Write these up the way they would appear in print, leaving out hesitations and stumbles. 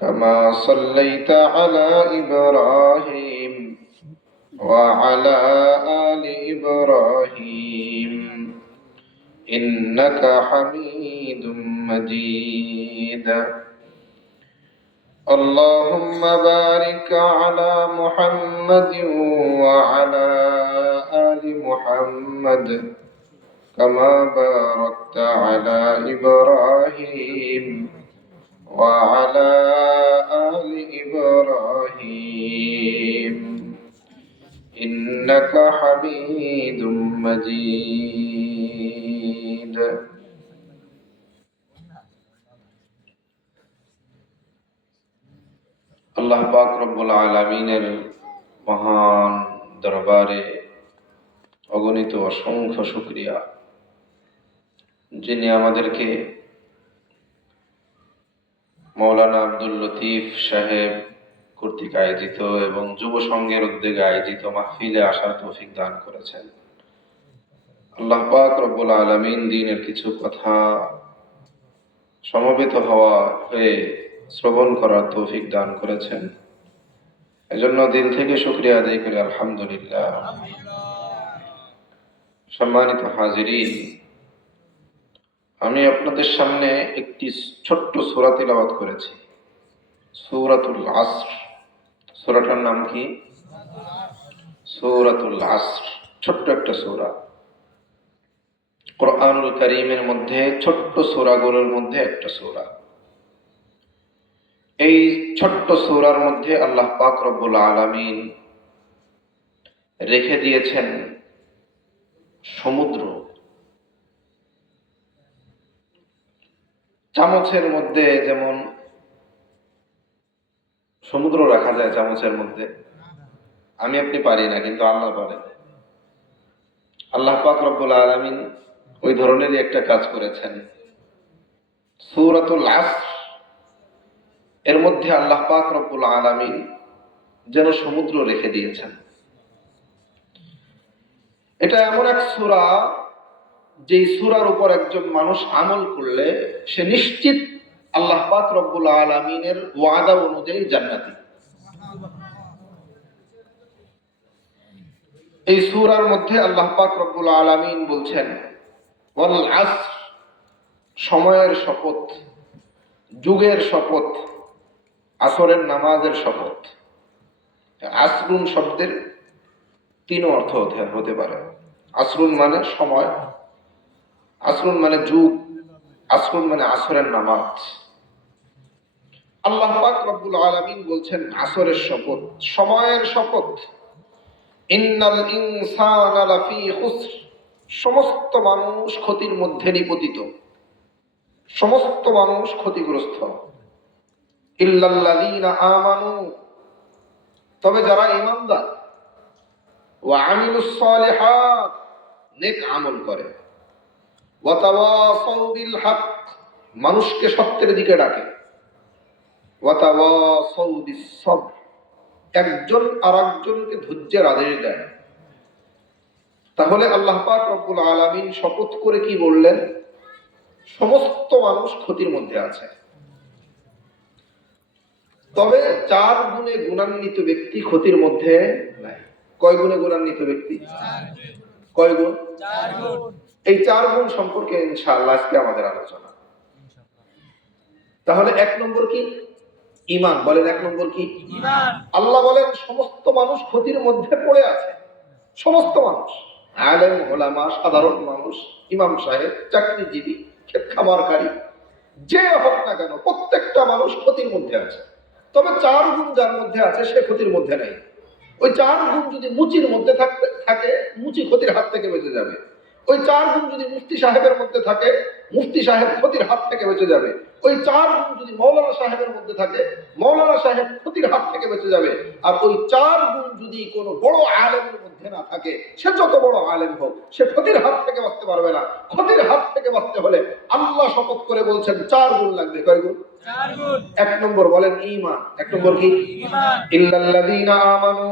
كما صليت على إبراهيم وعلى آل إبراهيم إنك حميد مجيد. اللهم بارك على محمد وعلى آل محمد كما باركت على إبراهيم وعلى آل إبراهيم إنك حميد مجيد. আল্লাহ পাক রব্বুল আলামিনের মহান দরবারে অগণিত অসংখ্য শুকরিয়া, যিনি আমাদেরকে মৌলানা আব্দুল লতিফ সাহেব কর্তৃক আয়োজিত এবং যুব সংঘের উদ্যোগে আয়োজিত মাহফিলে আসার তৌফিক দান করেছেন। আল্লাহ পাক রব্বুল আলামিন দ্বীনের কিছু কথা সমবেত হয়ে শ্রবণ করার তৌফিক দান করেছেন। এজন্য দিল থেকে শুকরিয়া আদায় করি আলহামদুলিল্লাহ। সম্মানিত হাজিরিন, আমি আপনাদের সামনে একটি ছোট্ট সূরা তিলাওয়াত করেছি, সূরাতুল আসর। সূরাটার নাম কি? সূরাতুল আসর। ছোট্ট একটা সূরা, কোরআনুল কারীমের মধ্যে ছোট্ট সূরাগুলোর মধ্যে একটা সূরা। এই ছোট্ট সূরার মধ্যে আল্লাহ পাক রব্বুল আলামিন রেখে দিয়েছেন সমুদ্র। চামচের মধ্যে যেমন সমুদ্র রাখা যায়, চামচের মধ্যে আমি আপনি পারি না, কিন্তু আল্লাহ পারেন। আল্লাহ পাক রব্বুল আলামিন ওই ধরনেরই একটা কাজ করেছেন। সূরাতুল আসর এর মধ্যে আল্লাহ পাক রব্বুল আলামিন যেন সমুদ্র রেখে দিয়েছেন। এটা এমন এক সূরা, যে সূরার উপর একজন মানুষ আমল করলে সে নিশ্চিত আল্লাহ পাক রব্বুল আলামিনের ওয়াদা অনুযায়ী জান্নাতি। এই সূরার মধ্যে আল্লাহ পাক রব্বুল আলামিন বলছেন ওয়াল আসর, সময়ের শপথ, যুগের শপথ, আসরের নামাজের শপথ। আসরুন শব্দের তিন অর্থ হতে পারে। আসরুন মানে সময়, আসরুন মানে যুগ, আসরুন মানে আসরের নামাজ। আল্লাহ পাক রব্বুল আলামিন বলছেন আসরের শপথ, সময়ের শপথ। ইন্নাল ইনসানা লাফি খুসর, সমস্ত মানুষ ক্ষতির মধ্যে নিপতিত, সমস্ত মানুষ ক্ষতিগ্রস্ত। ইল্লাল্লাযীনা আমানু, তবে যারা ঈমানদার, ওয়া আমিলুস সালিহাত, নেক আমল করে, ওয়া তাওয়াসাউ বিল হক, মানুষকে সত্যের দিকে ডাকে, ওয়া তাওয়াসাউ বিস সবর, একজন আরেকজনকে ধৈর্যের আদেশ দেয়। তাহলে আল্লাহ পাক রব্বুল আলামিন শপথ করে কি বললেন? সমস্ত মানুষ ক্ষতির মধ্যে আছে, তবে 4 গুণে গুণান্বিত ব্যক্তি ক্ষতির মধ্যে নাই। কয় গুণে গুণান্বিত ব্যক্তি? কয় গুণ? 4 গুণ। এই 4 গুণ সম্পর্কে ইনশাআল্লাহ আজকে আমাদের আলোচনা। তাহলে 1 নম্বর কি? ঈমান। বলেন 1 নম্বর কি? ঈমান। আল্লাহ বলেন সমস্ত মানুষ ক্ষতির মধ্যে পড়ে আছে, সমস্ত মানুষ, আলেম ওলামা, সাধারণ মানুষ, ইমাম সাহেব, চাকরিজীবী, ক্ষেত খামারকারী, যে হোক না কেন প্রত্যেকটা মানুষ ক্ষতির মধ্যে আছে। তবে 4 গুণ যার মধ্যে আছে সে ক্ষতির মধ্যে নেই। ওই 4 গুণ যদি মুচির মধ্যে থাকে, মুচি ক্ষতির হাত থেকে বেঁচে যাবে। ওই 4 গুণ যদি মুফতি সাহেবের মধ্যে থাকে, মুফতি সাহেব ক্ষতির হাত থেকে বেঁচে যাবে। ওই 4 গুণ যদি মৌলানা সাহেবের মধ্যে থাকে, মৌলানা সাহেব ক্ষতির হাত থেকে বেঁচে যাবে। আর ওই 4 গুণ যদি কোনো বড় আলেমের মধ্যে না থাকে, সে যত বড় আলেম হোক, সে ক্ষতির হাত থেকে বাঁচতে পারবে না। ক্ষতির হাত থেকে বাঁচতে হলে আল্লাহ শপথ করে বলছেন 4 গুণ লাগবে। কয় গুণ? 4 গুণ। 1 নম্বর বলেন ঈমান। 1 নম্বর কি? ঈমান। ইল্লাল্লাযীনা আমানু।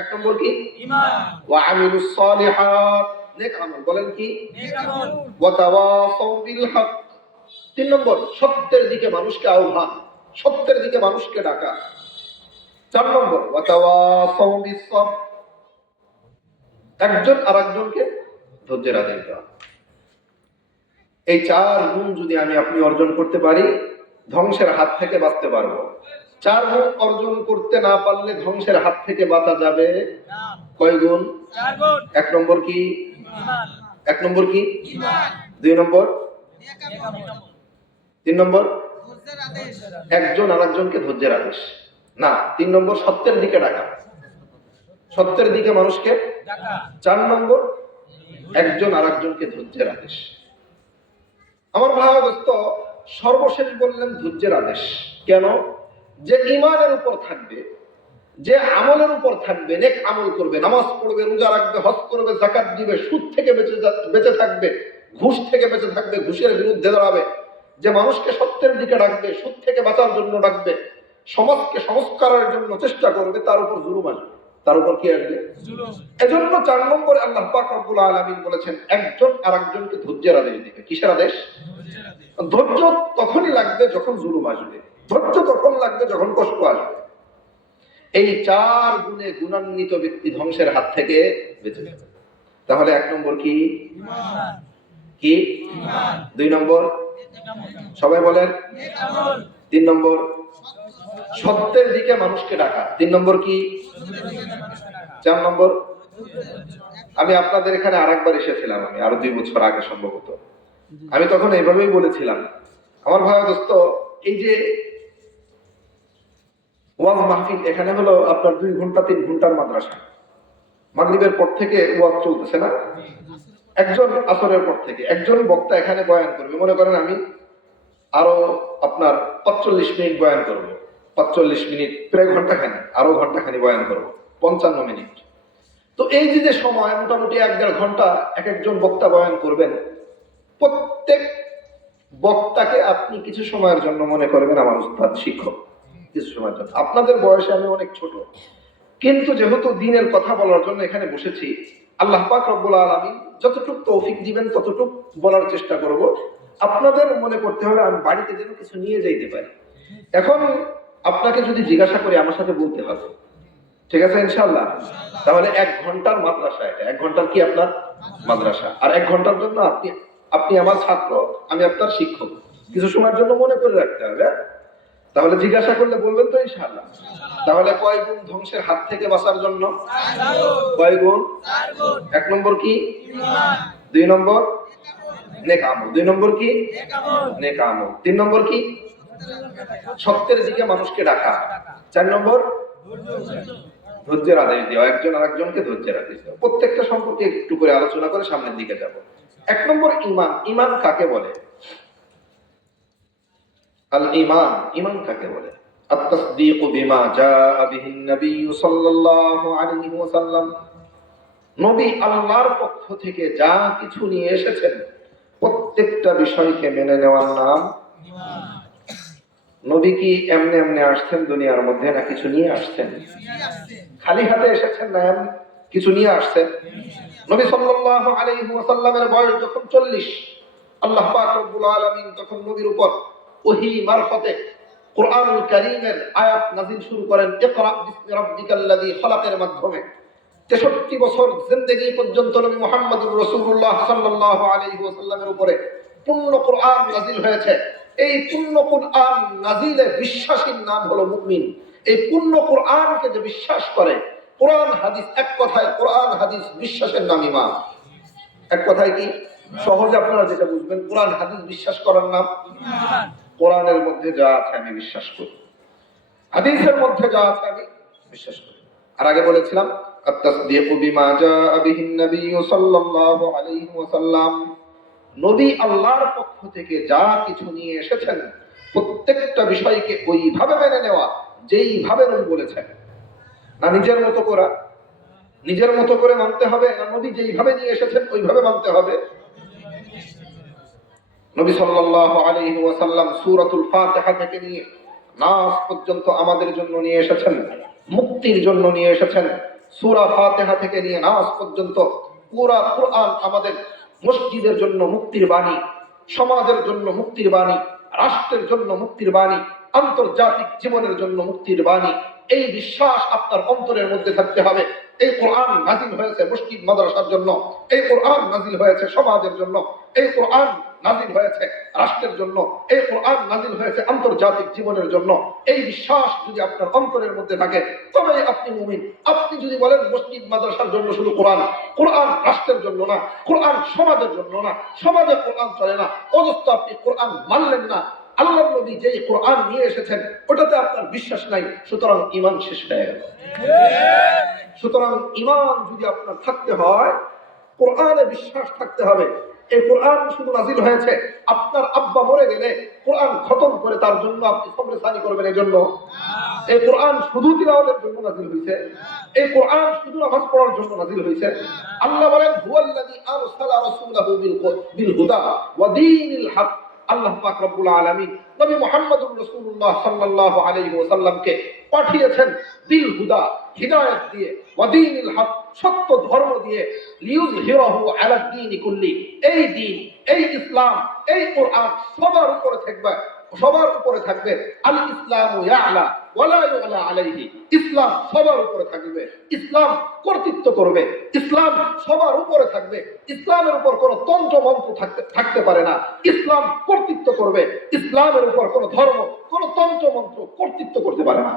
1 নম্বর কি? ঈমান। ওয়া আমিলুস সালিহাত, নেক আমল। বলেন কি? নেক আমল। ওয়া তাওয়াসাউ বিল হক। 3 নম্বর সত্যের দিকে মানুষকে আহ্বান। সত্যের দিকে মানুষকে ডাকা। 4 নম্বর ওয়াতাওয়াসাউ বিস-সাবর, একজন আরেকজনকে ধৈর্যের আদেশ দেওয়া। এই 4 গুণ যদি আমি আপনি অর্জন করতে পারি, ধ্বংসের হাত থেকে বাঁচতে পারবো। 4 গুণ অর্জন করতে না পারলে ধ্বংসের হাত থেকে বাঁচা যাবে কয় গুণ? 4 গুণ। 1 নম্বর কি? ঈমান। 1 নম্বর কি? ঈমান। 2 নম্বর? নেক আমল। 3 নম্বর? ধৈর্যের আদেশ। একজন আরেকজনকে ধৈর্যের আদেশ না। 3 নম্বর সত্যের দিকে ডাকা, সত্যের দিকে মানুষকে ডাকা। 4 নম্বর একজন আরেকজনকে ধৈর্যের আদেশ। আমার ভাই দোস্ত, সর্বশেষ বললেন ধৈর্যের আদেশ। কেন? যে ঈমানের উপর থাকবে, যে আমলের উপর থাকবে, নেক আমল করবে, নামাজ পড়বে, রোজা রাখবে, হজ করবে, যাকাত দিবে, সুদ থেকে বেঁচে থাকবে, ঘুষ থেকে বেঁচে থাকবে, ঘুষের বিরুদ্ধে দাঁড়াবে, যে মানুষকে সত্যের দিকে ডাকবে, সুদ থেকে বাঁচার জন্য ডাকবে, সমাজকে সংস্কারের জন্য চেষ্টা করবে, তার উপর জুলুম আসবে। তার উপর কি আসবে? জুলুম। এজন্য 4 নম্বরে আল্লাহ পাক রব্বুল আলামিন বলেছেন একজন আরেকজনকে ধৈর্যের আদেশ দিবে। কিসের আদেশ? ধৈর্যের আদেশ। ধৈর্য তখনই লাগবে যখন জুলুম আসবে, ধৈর্য তখন লাগবে যখন কষ্ট আসবে। এই 4 গুণে গুণান্বিত ব্যক্তি ধ্বংসের হাত থেকে বেঁচে যাবে। তাহলে 1 নম্বর কি? ঈমান। কি? ঈমান। 2 নম্বর? নেক আমল। সবাই বলেন। নেক আমল। 3 নম্বর? সত্যের দিকে মানুষকে ডাকা। 3 নম্বর কি? 4 নম্বর? আমি আপনাদের এখানে আরেকবার এসেছিলাম, আমি আরো 2 বছর আগে সম্ভবত। আমি তখন এইভাবেই বলেছিলাম, আমার ভাই দোস্ত, এই যে ওয়াজ মাহফিল এখানে হলো আপনার 2 ঘন্টা 3 ঘন্টার মাদ্রাসা। মাগরিবের পর থেকে ওয়াজ চলতেছে না? একজন আসরের পর থেকে একজন বক্তা এখানে বয়ান করবে। মনে করেন আমি আরো আপনার 45 মিনিট বয়ান করব, 45 মিনিট প্রায় ঘন্টাখানি, আরো ঘন্টাখানি বয়ান করব, 55 মিনিট। তো এই যে সময় মোটামুটি 1-1.5 ঘন্টা এক একজন বক্তা বয়ান করবেন। প্রত্যেক বক্তাকে আপনি কিছু সময়ের জন্য মনে করবেন আমার উস্তাদ, শিক্ষক। কিছু সময়ের জন্য আপনাদের বয়সে আমি অনেক ছোট, কিন্তু যেহেতু দ্বীনের কথা বলার জন্য এখানে বসেছি, আল্লাহ পাক রব্বুল আলামিন যতটুকু তৌফিক দিবেন ততটুকু বলার চেষ্টা করব। আপনাদের মনে করতে হবে আমি বাড়িতে যেন কিছু নিয়ে যাইতে পারি। এখন আপনাকে যদি জিজ্ঞাসা করি আমার সাথে বলতে হবে, ঠিক আছে ইনশাআল্লাহ? তাহলে 1 ঘন্টার মাদ্রাসা, এটা 1 ঘন্টার কি আপনার মাদ্রাসা, আর 1 ঘন্টার জন্য আপনি আমার ছাত্র, আমি আপনার শিক্ষক। কিছু সময়ের জন্য মনে করে রাখতে হবে। তাহলে জিজ্ঞাসা করলে বলবেন তো ইনশাআল্লাহ? তাহলে কয় গুণ ধ্বংসের হাত থেকে বাঁচার জন্য? কয় গুণ? 4 গুণ। 1 নম্বর কি? ঈমান। 2 নম্বর? নেক আমল। 2 নম্বর কি? নেক আমল। নেক আমল। 3 নম্বর কি? সত্যের দিকে মানুষকে ডাকা। 4 নম্বর? ধৈর্যের আদেশ দেওয়া, একজন আরেকজনকে ধৈর্যের আদেশ দেওয়া। প্রত্যেকটা সম্পর্কে একটু করে আলোচনা করে সামনের দিকে যাব। 1 নম্বর ঈমান। ঈমান কাকে বলে? আল ঈমান, ঈমান কাকে বলে? আত-তাসদীকু বিমা জাআ বিহি নবী সাল্লাল্লাহু আলাইহি ওয়াসাল্লাম। নবী আল্লাহর পক্ষ থেকে যা কিছু নিয়ে এসেছেন প্রত্যেকটা বিষয়কে মেনে নেওয়ার নাম ঈমান। নবী কি এমনি এমনি আসছেন দুনিয়ার মধ্যে, না কিছু নিয়ে আসছেন? খালি হাতে এসেছেন না কিছু নিয়ে আসছেন? নবী সাল্লাল্লাহু আলাইহি ওয়াসাল্লামের বয়স যখন 40, আল্লাহ পাক রব্বুল আলামিন তখন নবীর উপর ওহী মারফতে কুরআনুল কারীমের আয়াত নাযিল শুরু করেন, ইকরা বিসমি রাব্বিকাল্লাযী খালাকের মাধ্যমে। 63 বছর জিন্দেগি পর্যন্ত নবী মুহাম্মদুর রাসূলুল্লাহ সাল্লাল্লাহু আলাইহি ওয়াসাল্লামের উপরে পূর্ণ কুরআন নাযিল হয়েছে। এই পূর্ণ কুরআন নাযিলে বিশ্বাসীর নাম হলো মুমিন। এই পূর্ণ কুরআনকে যে বিশ্বাস করে, কোরআন হাদিস, এক কথায় কোরআন হাদিস বিশ্বাসের নাম ঈমান। এক কথায় কি? সহজে আপনারা যেটা বুঝবেন, কোরআন হাদিস বিশ্বাস করার নাম ঈমান। কোরআনের মধ্যে যা আছে আমি বিশ্বাস করি, হাদিসের মধ্যে যা আছে আমি বিশ্বাস করি। আর আগে বলেছিলাম আত-তাসদীকু বিমা জাআ বিহি নবী সাল্লাল্লাহু আলাইহি ওয়াসাল্লাম। নবী আল্লাহর পক্ষ থেকে যা কিছু নিয়ে এসেছেন প্রত্যেকটা বিষয়কে ওইভাবে মেনে নেওয়া যেইভাবে নবী বলেছেন। না নিজের মতো করা, নিজের মতো করে মানতে হবে, না নবী যেইভাবে নিয়ে এসেছেন ওইভাবে মানতে হবে। নবী সাল্লাল্লাহু আলাইহি ওয়াসাল্লাম সূরাতুল ফাতিহা থেকে নিয়ে নাস পর্যন্ত আমাদের জন্য নিয়ে এসেছেন, মুক্তির জন্য নিয়ে এসেছেন। সূরা ফাতিহা থেকে নিয়ে নাস পর্যন্ত পুরা কুরআন আমাদের মসজিদের জন্য মুক্তির বাণী, সমাজের জন্য মুক্তির বাণী, রাষ্ট্রের জন্য মুক্তির বাণী, আন্তর্জাতিক জীবনের জন্য মুক্তির বাণী, এই বিশ্বাস আপনার অন্তরের মধ্যে থাকতে হবে। এই কোরআন নাজিল হয়েছে মসজিদ মাদ্রাসার জন্য, এই কোরআন নাজিল হয়েছে সমাজের জন্য, এই কোরআন নাজিল হয়েছে রাষ্ট্রের জন্য, এই কোরআন নাজিল হয়েছে আন্তর্জাতিক জীবনের জন্য। এই বিশ্বাস যদি আপনার অন্তরের মধ্যে থাকে তবে আপনি মুমিন। আপনি যদি বলেন মসজিদ মাদ্রাসার জন্য শুধু কোরআন, কোরআন রাষ্ট্রের জন্য না, কোরআন সমাজের জন্য না, সমাজে কোরআন চলে না, অথচ আপনি কোরআন মানলেন না, আল্লাহ নবী যে কোরআন নিয়ে এসেছেন ওটাতে আপনার বিশ্বাস নাই, সুতরাং ঈমান শেষ হয়ে গেল। সুতরাং ঈমান যদি আপনার থাকতে হয়, কোরআনে বিশ্বাস থাকতে হবে। এই কোরআন শুধু নাজিল হয়েছে আপনার আব্বা মরে গেলে কোরআন খতম করে তার জন্য আপনি কবরস্থানি করবেন, এই জন্য এই কোরআন শুধু তিলাওয়াতের জন্য নাজিল হয়েছে, এই কোরআন শুধু নামাজ পড়ার জন্য নাজিল হয়েছে। আল্লাহ বলেন হুয়াল্লাযী আরসালা রাসূলাহু বিল হুদা ওয়া দীনিল হক। আল্লাহ পাক রব্বুল আলামিন নবী মুহাম্মদুর রাসূলুল্লাহ সাল্লাল্লাহু আলাইহি ওয়াসাল্লামকে পাঠিয়েছেন বিল হুদা, হিদায়াত দিয়ে, ওয়া দীনিল হক, সত্য ধর্ম দিয়ে, লিইয়ুযহিরাহু আলা দ্বীনি কুল্লি, এই দ্বীন, এই ইসলাম, এই কোরআন সবার উপরে থাকবে, সবার উপরে থাকবে। আল ইসলামু ইয়ালা ওয়ালা ইউলা আলাইহি, ইসলাম সবার উপরে থাকবে, ইসলাম কর্তৃত্ব করবে, ইসলাম সবার উপরে থাকবে, ইসলামের উপর কোনো তন্ত্র মন্ত্র থাকতে পারে না, ইসলাম কর্তৃত্ব করবে, ইসলামের উপর কোনো ধর্ম, কোনো তন্ত্র মন্ত্র কর্তৃত্ব করতে পারে না।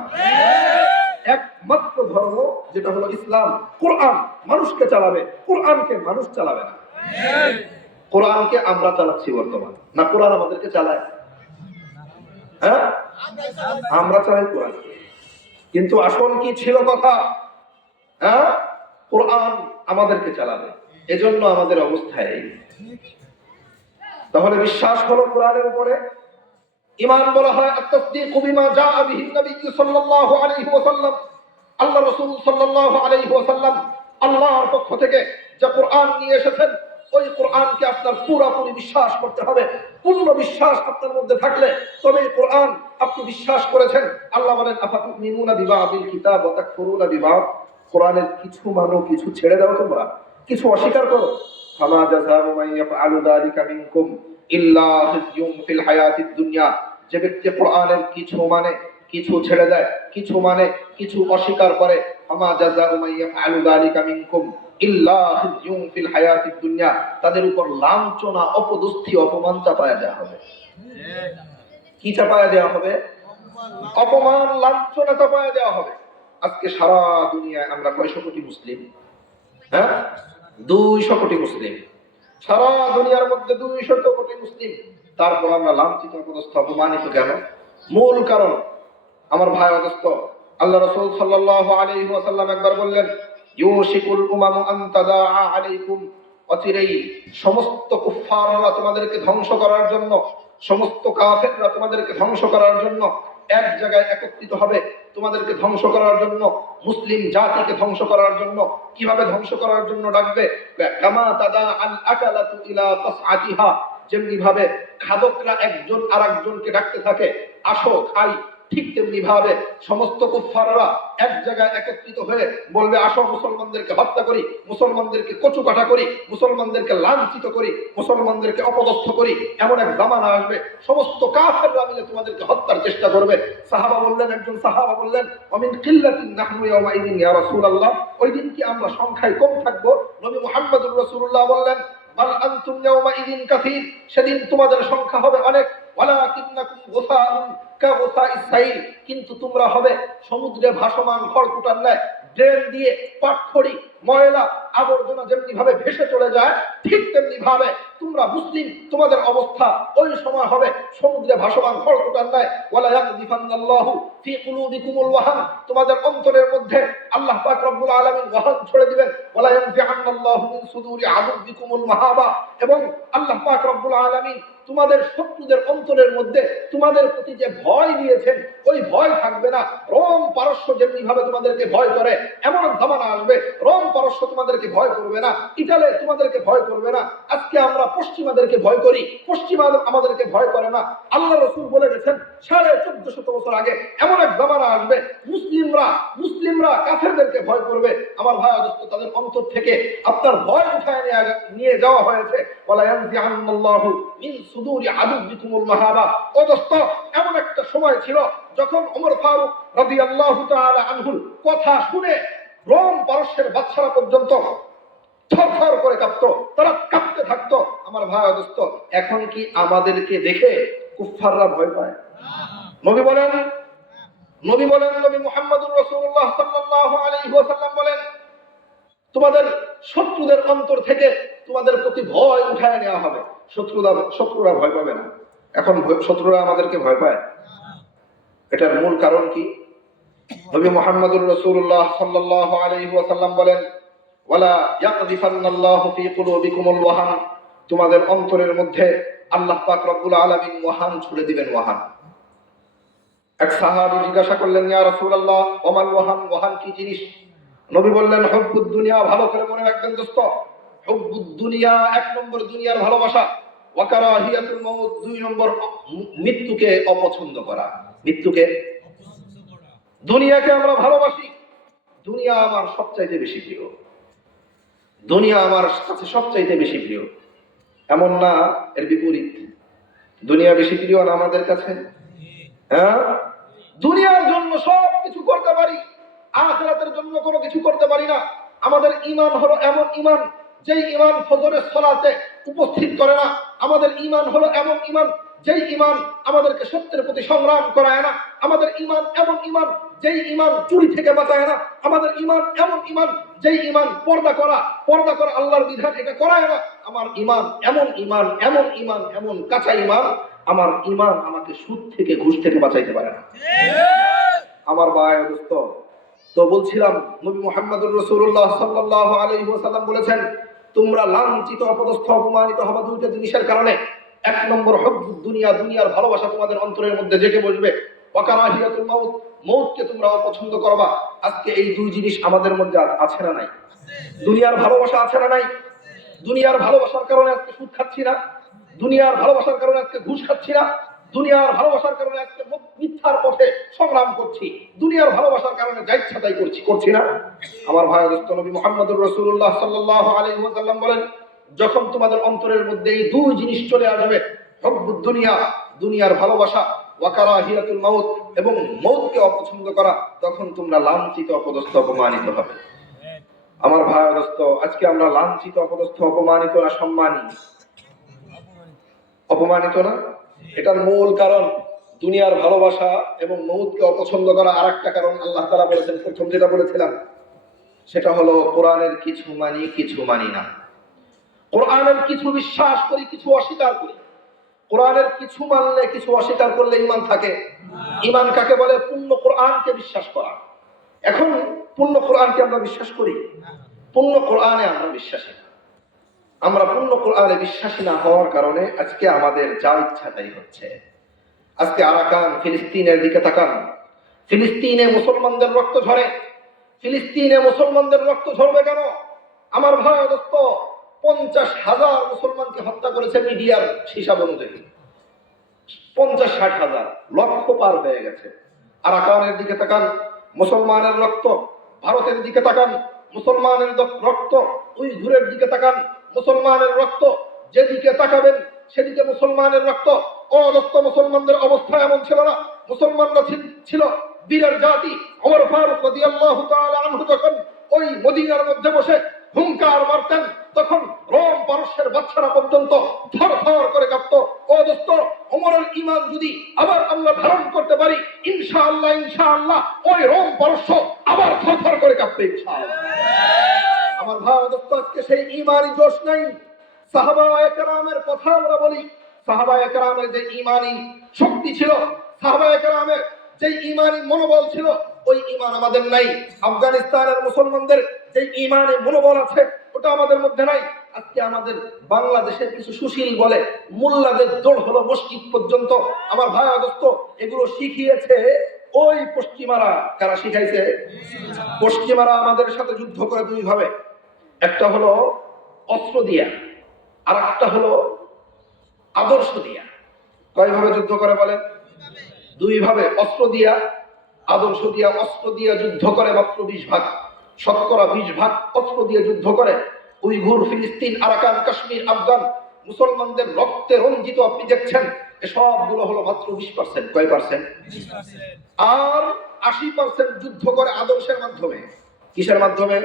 একমাত্র ধর্ম যেটা হলো ইসলাম, কোরআন মানুষকে চালাবে, কোরআনকে মানুষ চালাবে না। কোরআনকে আমরা চালাচ্ছি বর্তমান, না কোরআন আমাদেরকে চালায়? হ্যাঁ, আমরা চালাই কোরআন। কিন্তু আসল কি ছিল কথা? হ্যাঁ, কোরআন আমাদেরকে চালাবে, এজন্য আমাদের অবস্থায়। তাহলে বিশ্বাস হলো কোরআনের উপরে, ঈমান বলা হয় আত-তাসদীকু বিমা জাআ বিহি নবী সাল্লাল্লাহু আলাইহি ওয়াসাল্লাম। আল্লাহ রাসূল সাল্লাল্লাহু আলাইহি ওয়াসাল্লাম আল্লাহর পক্ষ থেকে যে কোরআন নিয়ে এসেছেন, ওই কোরআনকে আপনার পুরোপুরি বিশ্বাস করতে হবে। পূর্ণ বিশ্বাস আপনার মধ্যে থাকলে তবে কোরআন আপনি বিশ্বাস করেছেন। আল্লাহ বলেন আফাতুমিনুনা বিবাদিল কিতাব ওয়া তাকফুরুনা বিবাদ, কোরআনের কিছু মানো, কিছু ছেড়ে দাও, তোমরা কিছু অস্বীকার করো। ফামা জাযাউ মান ইয়াফআলু যালিকা মিনকুম ইল্লা খিজয়ুন ফিল হায়াতিদ দুনিয়া, যে ব্যক্তি কোরআনের কিছু মানে, কিছু ছেড়ে দেয়, কিছু মানে, কিছু অস্বীকার করে, ফামা জাযাউ মান ইয়াফআলু যালিকা মিনকুম ইল্লা খিজয়ুন ফিল হায়াতিদ দুনিয়া, তাদের উপর লাঞ্ছনা, অপদস্থি, অপমান চাপায়া দেওয়া হবে। কি চাপায়া দেওয়া হবে? অপমান, লাঞ্ছনা চাপায়া দেওয়া হবে। আজকে সারা দুনিয়ায় আমরা কয়শো কোটি মুসলিম? হ্যাঁ, 200 কোটি মুসলিম। সারা দুনিয়ার মধ্যে 200 কোটি মুসলিম, তারপর আমরা লাঞ্ছিত, অপদস্থ, অপমানিত কেন? মূল কারণ আমার ভাই অদস্ত, আল্লাহ রাসূল সাল্লাল্লাহু আলাইহি ওয়াসাল্লাম একবার বললেন, ইউশিকুল উমামু আন তাদাআ আলাইকুম, অচিরেই সমস্ত কুফফাররা তোমাদেরকে ধ্বংস করার জন্য, সমস্ত কাফেররা তোমাদেরকে ধ্বংস করার জন্য এক জায়গায় একত্রিত হবে, তোমাদেরকে ধ্বংস করার জন্য, মুসলিম জাতিকে ধ্বংস করার জন্য। কিভাবে ধ্বংস করার জন্য ডাকবে? কামা তাদা আল আকালাতু ইলা তাসআতিহা, যেমনি ভাবে খাদকরা একজন আরেকজনকে ডাকতে থাকে, আসো খাই, ঠিক তেমনি ভাবে সমস্ত কুফফাররা এক জায়গায় একত্রিত হয়ে বলবে, আসো মুসলমানদেরকে হত্যা করি, মুসলমানদেরকে কচুকাটা করি, মুসলমানদেরকে লাঞ্ছিত করি, মুসলমানদেরকে অপদস্থ করি। এমন এক জামানা আসবে সমস্ত কাফেররা মিলে তোমাদেরকে হত্যার চেষ্টা করবে। সাহাবা বললেন, একজন সাহাবা বললেন, অমিন কিল্লাতিন নাহনু ইয়াউমাইদিন ইয়া রাসূলুল্লাহ, ওই দিন কি আমরা সংখ্যায় কম থাকবো? নবী মুহাম্মদুর রাসূলুল্লাহ বললেন, বাল আনতুম ইয়াউমাইদিন কাসীর, সেদিন তোমাদের সংখ্যা হবে অনেক, ওয়ালাকিন্নাকুম গুসাউন কাগুসাইস সাইল, কিন্তু তোমরা হবে সমুদ্রে ভাসমান খড়কুটার ন্যায়, ড্রেন দিয়ে পাটখড়ি, ময়লা, আবর্জনা যেমনি ভাবে ভেসে চলে যায়, ঠিক তেমনি ভাবে তোমরা মুসলিম, তোমাদের অবস্থা ওই সময় হবে সমুদ্রে ভাসমান খড়কুটার ন্যায়। ওয়ালা ইয়াকযিফান্নাল্লাহু ফি কুলুবিকুমুল ওয়াহান, তোমাদের অন্তরের মধ্যে আল্লাহ পাক রব্বুল আলামিন ওয়াহান ছড়ে দিবেন। ওয়ালা ইয়ানজিআন্নাল্লাহু মিন সুদুরি আদুবিকুমুল মাহাবা, এবং আল্লাহ পাক রব্বুল আলামিন তোমাদের শত্রুদের অন্তরের মধ্যে তোমাদের প্রতি যে ভয় দিয়েছেন, ওই ভয় থাকবে না। রোম পারস্য যেমনি ভাবে তোমাদেরকে ভয় করে, এমন জামানা আসবে রোম পারস্য তোমাদেরকে ভয় করবে না, ইটালি তোমাদেরকে ভয় করবে না। আজকে আমরা পশ্চিমাদেরকে ভয় করি, পশ্চিমা আমাদেরকে ভয় করে না। আল্লাহ রাসূল বলে গেছেন 1450 বছর আগে এমন এক জামানা আসবে মুসলিমরা কাফেরদেরকে ভয় করবে। আমার ভাই দোস্ত, তাদের অন্তর থেকে আপনার ভয় উঠায় নিয়ে যাওয়া হয়েছে। ওয়ালা ইয়ানজিআন্নাল্লাহু মিন সুদুরি আদুবিকুমুল মাহাবা। ও দোস্ত, এমন একটা সময় ছিল যখন ওমর ফারুক রাদিয়াল্লাহু তাআলা আনহুর কথা শুনে রোম পারস্যের বাদশারা পর্যন্ত থরথর করে কাঁপতো, তারা কাঁপতে থাকতো। আমার ভাই দোস্ত, এখন কি আমাদেরকে দেখে কুফফাররা ভয় পায়? নবী বলেন নবী মুহাম্মদুর রাসূলুল্লাহ সাল্লাল্লাহু আলাইহি ওয়াসাল্লাম বলেন, তোমাদের শত্রুদের অন্তর থেকে তোমাদের প্রতি ভয় উঠায় নেওয়া হবে। শত্রুরা ভয় পাবে না। এখন শত্রুরা আমাদেরকে ভয় পায়। এটার মূল কারণ কি? নবী মুহাম্মদুর রাসূলুল্লাহ সাল্লাল্লাহু আলাইহি ওয়াসাল্লাম বলেন, ওয়ালা ইয়াকযিফান্নাল্লাহু ফী কুলুবিকুমুল ওয়াহান। তোমাদের অন্তরের মধ্যে আল্লাহ পাক রব্বুল আলামিন ওয়াহান ছুড়ে দিবেন। ওয়াহান। এক সাহাবী জিজ্ঞাসা করলেন, ইয়া রাসূলুল্লাহ, ওমাল ওয়াহান? ওয়াহান কি জিনিস? নবী বললেন, হুব্বুদ দুনিয়া। ভালো করে মনে রাখবেন দোস্ত, হুব্বুদ দুনিয়া, এক নম্বর দুনিয়ার ভালোবাসা। ওয়া কারাহিয়াতুল মাউত, দুই নম্বর মৃত্যুকে অপছন্দ করা। মৃত্যুকে, দুনিয়াকে আমরা ভালোবাসি। দুনিয়া আমার সবচাইতে বেশি প্রিয়। দুনিয়া আমার কাছে সবচাইতে বেশি প্রিয়। এমন না, এর বিপরীত। দুনিয়া বেশি প্রিয় না আমাদের কাছে? হ্যাঁ, দুনিয়ার জন্য সব কিছু করতে পারি, আখিরাতের জন্য কোনো কিছু করতে পারি না। আমাদের ঈমান হলো এমন ঈমান, যেই ঈমান ফজরের সালাতে উপস্থিত করে না। আমাদের ঈমান হলো এমন ঈমান, যেই ঈমান আমাদেরকে সত্যের প্রতি সংগ্রাম করায় না। আমাদের ঈমান এমন ঈমান, যেই ঈমান চুরি থেকে বাঁচায় না। আমাদের ঈমান এমন ঈমান, যেই ঈমান পর্দা করা আল্লাহর বিধান এটা করায় না। আমার ঈমান এমন কাঁচা ঈমান, আমার ঈমান আমাকে সুদ থেকে ঘুষ থেকে বাঁচাইতে পারে না। আমার ভাই দোস্ত, তো বলছিলাম, নবী মুহাম্মদুর রাসূলুল্লাহ সাল্লাল্লাহু আলাইহি ওয়াসাল্লাম বলেছেন, তোমরা লাঞ্ছিত, অপদস্থ, অপমানিত হবে দুইটা জিনিসের কারণে। এক নম্বর হুব্বুদ দুনিয়া, দুনিয়ার ভালোবাসা তোমাদের অন্তরের মধ্যে জেগে বসবে। ওয়া কারাহিয়াতুল মাউত, মউতকে তোমরা অপছন্দ করবা। আজকে এই দুই জিনিস আমাদের মধ্যে আছে না নাই? দুনিয়ার ভালোবাসা আছে না নাই? দুনিয়ার ভালোবাসার কারণে আজকে সুদ খাচ্ছি না, দুনিয়ার ভালোবাসার কারণে আজকে ঘুষ খাচ্ছি না, দুনিয়ার ভালোবাসার কারণে আজকে মিথ্যার পথে সংগ্রাম করছি, দুনিয়ার ভালোবাসার কারণে যা ইচ্ছা তাই করছি না। আমার ভাই দোস্ত, নবী মুহাম্মদুর রাসূলুল্লাহ সাল্লাল্লাহু আলাইহি ওয়াসাল্লাম বলেন, যখন তোমাদের অন্তরের মধ্যে এই দুই জিনিস চলে আসবে, হুব্বুদ দুনিয়া, দুনিয়ার ভালোবাসা, ওয়া কারাহিয়াতুল মাউত, এবং মউতকে অপছন্দ করা, তখন তোমরা লাঞ্ছিত, অপদস্থ, অপমানিত হবে। আমার ভাই দোস্ত, আজকে আমরা লাঞ্ছিত, অপদস্থ, অপমানিত না সম্মানী? অপমানিত না? এটার মূল কারণ দুনিয়ার ভালোবাসা এবং মউতকে অপছন্দ করা। আর একটা কারণ আল্লাহ তাআলা বলেছেন, প্রথম যেটা বলেছিলাম সেটা হলো কোরআনের কিছু মানি, কিছু মানি না। কোরআনের কিছু বিশ্বাস করি, কিছু অস্বীকার করি। কোরআনের কিছু মানলে কিছু অস্বীকার করলে ঈমান থাকে। ঈমান কাকে বলে? পূর্ণ কোরআনকে বিশ্বাস করা। এখন পূর্ণ কোরআনকে আমরা বিশ্বাস করি? পূর্ণ কোরআনে আমরা বিশ্বাসী না। আমরা পূর্ণ কোরআনে বিশ্বাসী না হওয়ার কারণে আজকে আমাদের যা ইচ্ছা তাই হচ্ছে। আজকে আরাকান, ফিলিস্তিনের দিকে তাকান। ফিলিস্তিনে মুসলমানদের রক্ত ঝরে। ফিলিস্তিনে মুসলমানদের রক্ত ঝরবে কেন? আমার ভাই দোস্ত, 50,000 মুসলমানকে হত্যা করেছে মিডিয়ার হিসাব অনুযায়ী। 50-60,000, লক্ষ পার হয়ে গেছে। আরাকানের দিকে তাকান, মুসলমানের রক্ত। ভারতের দিকে তাকান, মুসলমানের রক্ত। উইঘুরের দিকে তাকান, মুসলমানের রক্ত। যেদিকে তাকাবেন সেদিকে মুসলমানের রক্ত। অদস্ত মুসলমানদের অবস্থা এমন ছিল না। মুসলমানরা ছিল বীরের জাতি। ওমর ফারুক রাদিয়াল্লাহু তাআলা আনহু যখন ওই মদিনার মধ্যে বসে হুঙ্কার মারতেন, তখন রোম পারস্যের বাদশারা পর্যন্ত থরথর করে কাঁপতো। ও দোস্ত, ওমরের ঈমান যদি আবার আমরা ধারণ করতে পারি, ইনশাআল্লাহ ওই রোম পারস্য আবার থরথর করে কাঁপবে ইনশাআল্লাহ। আমার ভাই দোস্ত, আজকে সেই ঈমানি জোশ নাই। সাহাবায়ে কেরামের কথা আমরা বলি, সাহাবায়ে কেরামের যে ঈমানি শক্তি ছিল, সাহাবায়ে কেরামের যে ঈমানি মনোবল ছিল, ওই ঈমান আমাদের নাই। আফগানিস্তানের মুসলমানদের যে ঈমানি মনোবল আছে, ওটা আমাদের মধ্যে নাই। আজকে আমাদের বাংলাদেশের কিছু সুশীল বলে মোল্লাদের দৌড় হলো মসজিদ পর্যন্ত। আমার ভাই দোস্ত, এগুলো শিখিয়েছে ওই পশ্চিমারা কারা শিখাইছে? পশ্চিমারা আমাদের সাথে যুদ্ধ করে দুই ভাবে, একটা হলো অস্ত্র দিয়া, আর একটা হলো আদর্শ দিয়া। কয় ভাবে যুদ্ধ করে বলেন? দুই ভাবে, অস্ত্র দিয়া, আদর্শ দিয়া। অস্ত্র দিয়া যুদ্ধ করে মাত্র 20 ভাগ, শতকরা 20 ভাগ অস্ত্র দিয়ে যুদ্ধ করে। উইঘুর, ফিলিস্তিন, আরাকান, কাশ্মীর, আফগান মুসলমানদের রক্তে রঞ্জিত আপনি দেখছেন, সবগুলো হলো মাত্র 20%। কয় পার্সেন্ট? আর 80% যুদ্ধ করে আদর্শের মাধ্যমে। কিসের মাধ্যমে?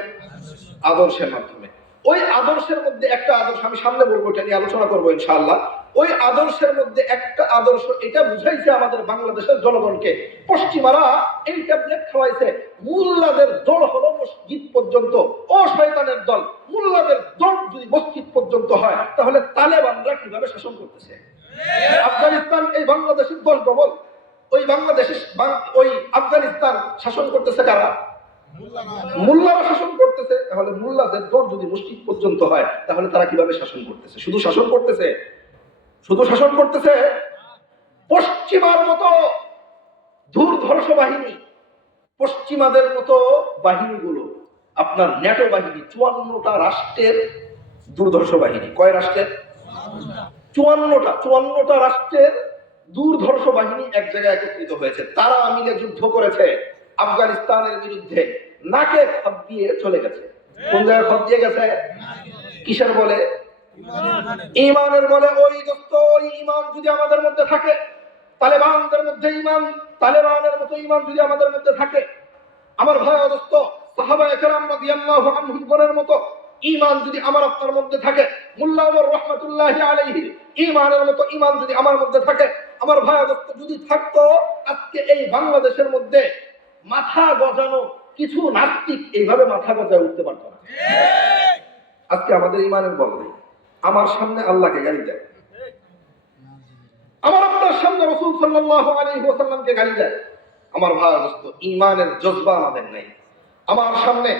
আদর্শের মাধ্যমে। ওই আদর্শের মধ্যে একটা আদর্শ আমি সামনে বলবো, এটা নিয়ে আলোচনা করবো ইনশাআল্লাহ। ওই আদর্শের মধ্যে একটা আদর্শ এটা বুঝাইছে আমাদের বাংলাদেশের জনগণকে, পশ্চিমারা এই ট্যাবলেট খাওয়াইছে, মুল্লাদের দল হলো মসজিদ পর্যন্ত। ও শয়তানের দল, মুল্লাদের দল যদি মসজিদ পর্যন্ত হয়, তাহলে তালেবানরা কিভাবে শাসন করতেছে? আফগানিস্তান এই বাংলাদেশের 10 ডবল। ওই বাংলাদেশের ওই আফগানিস্তান শাসন করতেছে কারা? মুল্লারা শাসন করতেছে। তাহলে মুল্লাদের দৌড় যদি মসজিদ পর্যন্ত হয়, তাহলে তারা কিভাবে শাসন করতেছে? শুধু শাসন করতেছে, শুধু শাসন করতেছে পশ্চিমার মতো দুর্ধর্ষ বাহিনী, পশ্চিমাদের মতো বাহিনীগুলো আপনার ন্যাটো বাহিনী, 54টা রাষ্ট্রের দুর্ধর্ষ বাহিনী। কয় রাষ্ট্রের? 54টা রাষ্ট্রের দুর্ধর্ষ বাহিনী এক জায়গায় একত্রিত হয়েছে। তারা মিলে যুদ্ধ করেছে আফগানিস্তানের বিরুদ্ধে। নাকে খত দিয়ে চলে গেছে। কোন জায়গায় খত দিয়ে গেছে? কিসের বলে? ইমানের বলে। ওই দোস্ত, ওই ইমান যদি আমাদের মধ্যে থাকে, তালেবানদের মধ্যে ইমান, তালেবানের মতো ইমান যদি আমাদের মধ্যে থাকে, আমার ভাই দোস্ত, সাহাবায়ে কেরাম রাদিয়াল্লাহু আনহুমগণের মতো ইমান যদি আমার আপনার মধ্যে থাকে, মুল্লা ওমর রাহমাতুল্লাহি আলাইহি ইমানের মতো ইমান যদি আমার মধ্যে থাকে, আমার ভাই দোস্ত, যদি থাকতো, আজকে এই বাংলাদেশের মধ্যে মাথা গজানো কিছু নাস্তিক এইভাবে মাথা গজায় উঠতে পারত না। আজকে আমাদের ইমানের বল নেই। আমার সামনে আল্লাহকে গালি দেয়, আমার আপনার সামনে রাসূল সাল্লাল্লাহু আলাইহি ওয়াসাল্লামকে গালি দেয়। আমার ভাই দোস্ত, ইমানের জজবা আমাদের নেই। আমার সামনে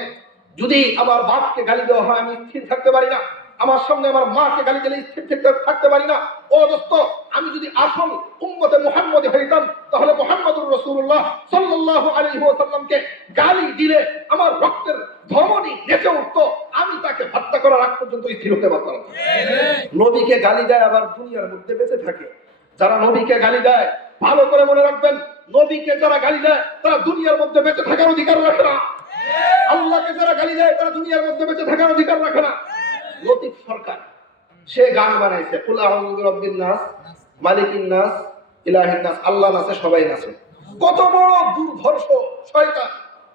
যদি আমার বাপকে গালি দেওয়া হয়, আমি স্থির থাকতে পারি না। আমার সামনে আমার মাকে গালি দিলে স্থির থাকতে পারি না। ও দোস্ত, আমি যদি আসল উম্মতে মুহাম্মদী হইতাম, তাহলে মুহাম্মদুর রাসূলুল্লাহ সাল্লাল্লাহু আলাইহি ওয়াসাল্লামকে গালি দিলে আমার রক্তের ধমনী নেচে উঠতো, আমি তাকে হত্যা করার আগ পর্যন্ত স্থির হতে পারতাম না। নবীকে গালি দেয় আবার দুনিয়ার মধ্যে বেঁচে থাকে। যারা নবীকে গালি দেয়, ভালো করে মনে রাখবেন, নবীকে যারা গালি দেয় তারা দুনিয়ার মধ্যে বেঁচে থাকার অধিকার রাখে না। আল্লাহকে যারা গালি দেয় তারা দুনিয়ার মধ্যে বেঁচে থাকার অধিকার রাখে না। লতিফ সরকার সে গান বানাইছে, কুল আউযু বিরাব্বিন নাস, মালিকিন নাস, ইলাহিন নাস, আল্লাহ নাচে সবাই নাচে। কত বড় দুর্ধর্ষ শয়তান!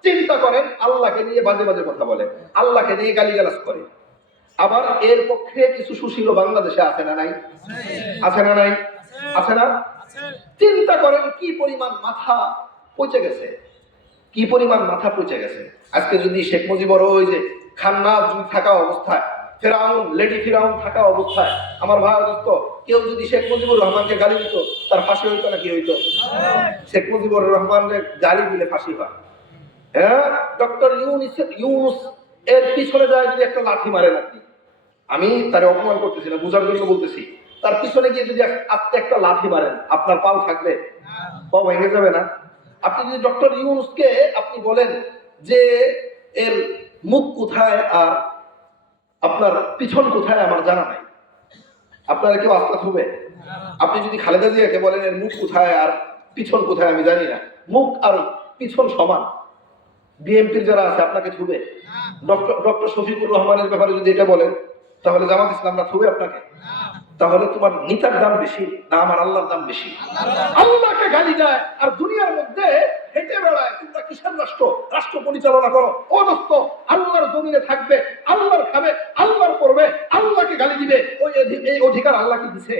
চিন্তা করেন, আল্লাহকে নিয়ে বাজে বাজে কথা বলে, আল্লাহকে নিয়ে গালিগালাজ করে। আবার এর পক্ষে কিছু সুশীল বাংলাদেশে আছে না নাই? আছে না নাই? আছে না? চিন্তা করেন কি পরিমাণ মাথা পচে গেছে, কি পরিমাণ মাথা পচে গেছে। আজকে যদি শেখ মুজিবর ওই যে খান্নাস থাকা অবস্থায়, ফেরাউন, লেডি ফেরাউন থাকা অবস্থায়, আমার ভাই দোস্ত, কেউ যদি শেখ মুজিবুর রহমানকে গালি দিত, তার ফাঁসি হইতো না কি হইতো? শেখ মুজিবুর রহমানের গালি দিলে ফাঁসি হয়। হ্যাঁ, ডক্টর ইউনুস এর পিছনে যায় যদি একটা লাঠি মারেন আপনি, আমি তারে অপমান করতেছি না, বুঝার জন্য বলতেছি, তার পিছনে গিয়ে যদি আপনি একটা লাঠি মারেন, আপনার পাও থাকবে? পাও ভেঙে যাবে না? আপনি যদি ডক্টর ইউনুসকে আপনি বলেন যে এর মুখ কোথায় আর আপনার পিছন কোথায় আমার জানা নাই, আপনারা কেউ আস্থা থুবে? আপনি যদি খালেদা জিয়াকে বলেন এর মুখ কোথায় আর পিছন কোথায় আমি জানি না, মুখ আর পিছন সমান, বিএনপির যারা আছে আপনাকে থুবে? ডক্টর শফিকুর রহমানের ব্যাপারে যদি এটা বলেন, তাহলে জামাত ইসলামরা থুবে আপনাকে? তাহলে তোমার নিতার দাম বেশি না আমার আল্লাহর দাম বেশি? আল্লাহকে গালি দেয় আর দুনিয়ার মধ্যে হেঁটে বেড়ায়। তোমরা কিসের রাষ্ট্র পরিচালনা করো? ও দোস্ত, আল্লাহর জমিনে থাকবে, আল্লাহর খাবে, আল্লাহর পড়বে, আল্লাহকে গালি দিবে, এই অধিকার আল্লাহ কি দিছে?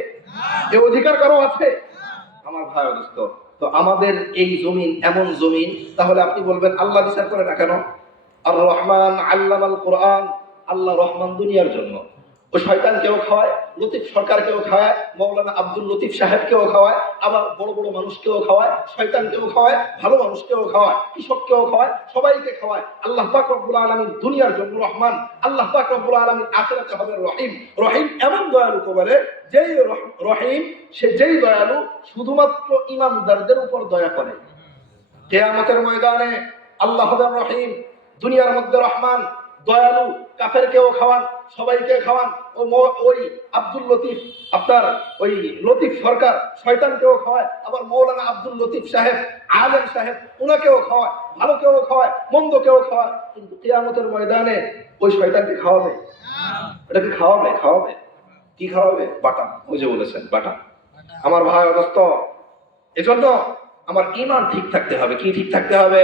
এই অধিকার কারো আছে? আমার ভাই দোস্ত, তো আমাদের এই জমিন এমন জমিন, তাহলে আপনি বলবেন আল্লাহ বিচার করে না কেন? আর রহমান আল্লামাল কোরআন, আল্লাহ রহমান দুনিয়ার জন্য। ওই শয়তানকেও খাওয়ায়, লতিফ সরকারকেও খাওয়ায়, মৌলানা আব্দুল লতিফ সাহেবকেও খাওয়ায়, আবার বড় বড় মানুষকেও খাওয়ায়, শয়তানকেও খাওয়ায়, ভালো মানুষকেও খাওয়ায়, কৃষককেও খাওয়ায়, সবাইকে খাওয়ায়। আল্লাহ পাক রব্বুল আলামিন দুনিয়ার জন্য রহমান, আল্লাহ পাক রব্বুল আলামিন আখিরাতে হবে রহিম। রহিম এমন দয়ালু করে, যেই রহিম, সে যেই দয়ালু শুধুমাত্র ঈমানদারদের উপর দয়া করে। কিয়ামতের ময়দানে আল্লাহ হবেন রহিম, দুনিয়ার মধ্যে রহমান, দয়ালু, কাফেরকেও খাওয়ান, সবাইকে খাওয়ান। ওই আব্দুল লতিফ, আপনার ওই লতিফ সরকার শয়তানকেও খাওয়ায়, আবার মৌলানা আব্দুল লতিফ সাহেব, আলেম সাহেব, উনাকেও খাওয়ায়, ভালোকেও খাওয়ায়, মন্দকেও খাওয়ায়। কিন্তু কিয়ামতের ময়দানে ওই শয়তানকে খাওয়াবে? এটাকে খাওয়াবে? খাওয়াবে কি খাওয়াবে? বাটাম। ওই যে বলেছেন বাটাম। আমার ভাই অবস্থ, এজন্য আমার ঈমান ঠিক থাকতে হবে। কি ঠিক থাকতে হবে?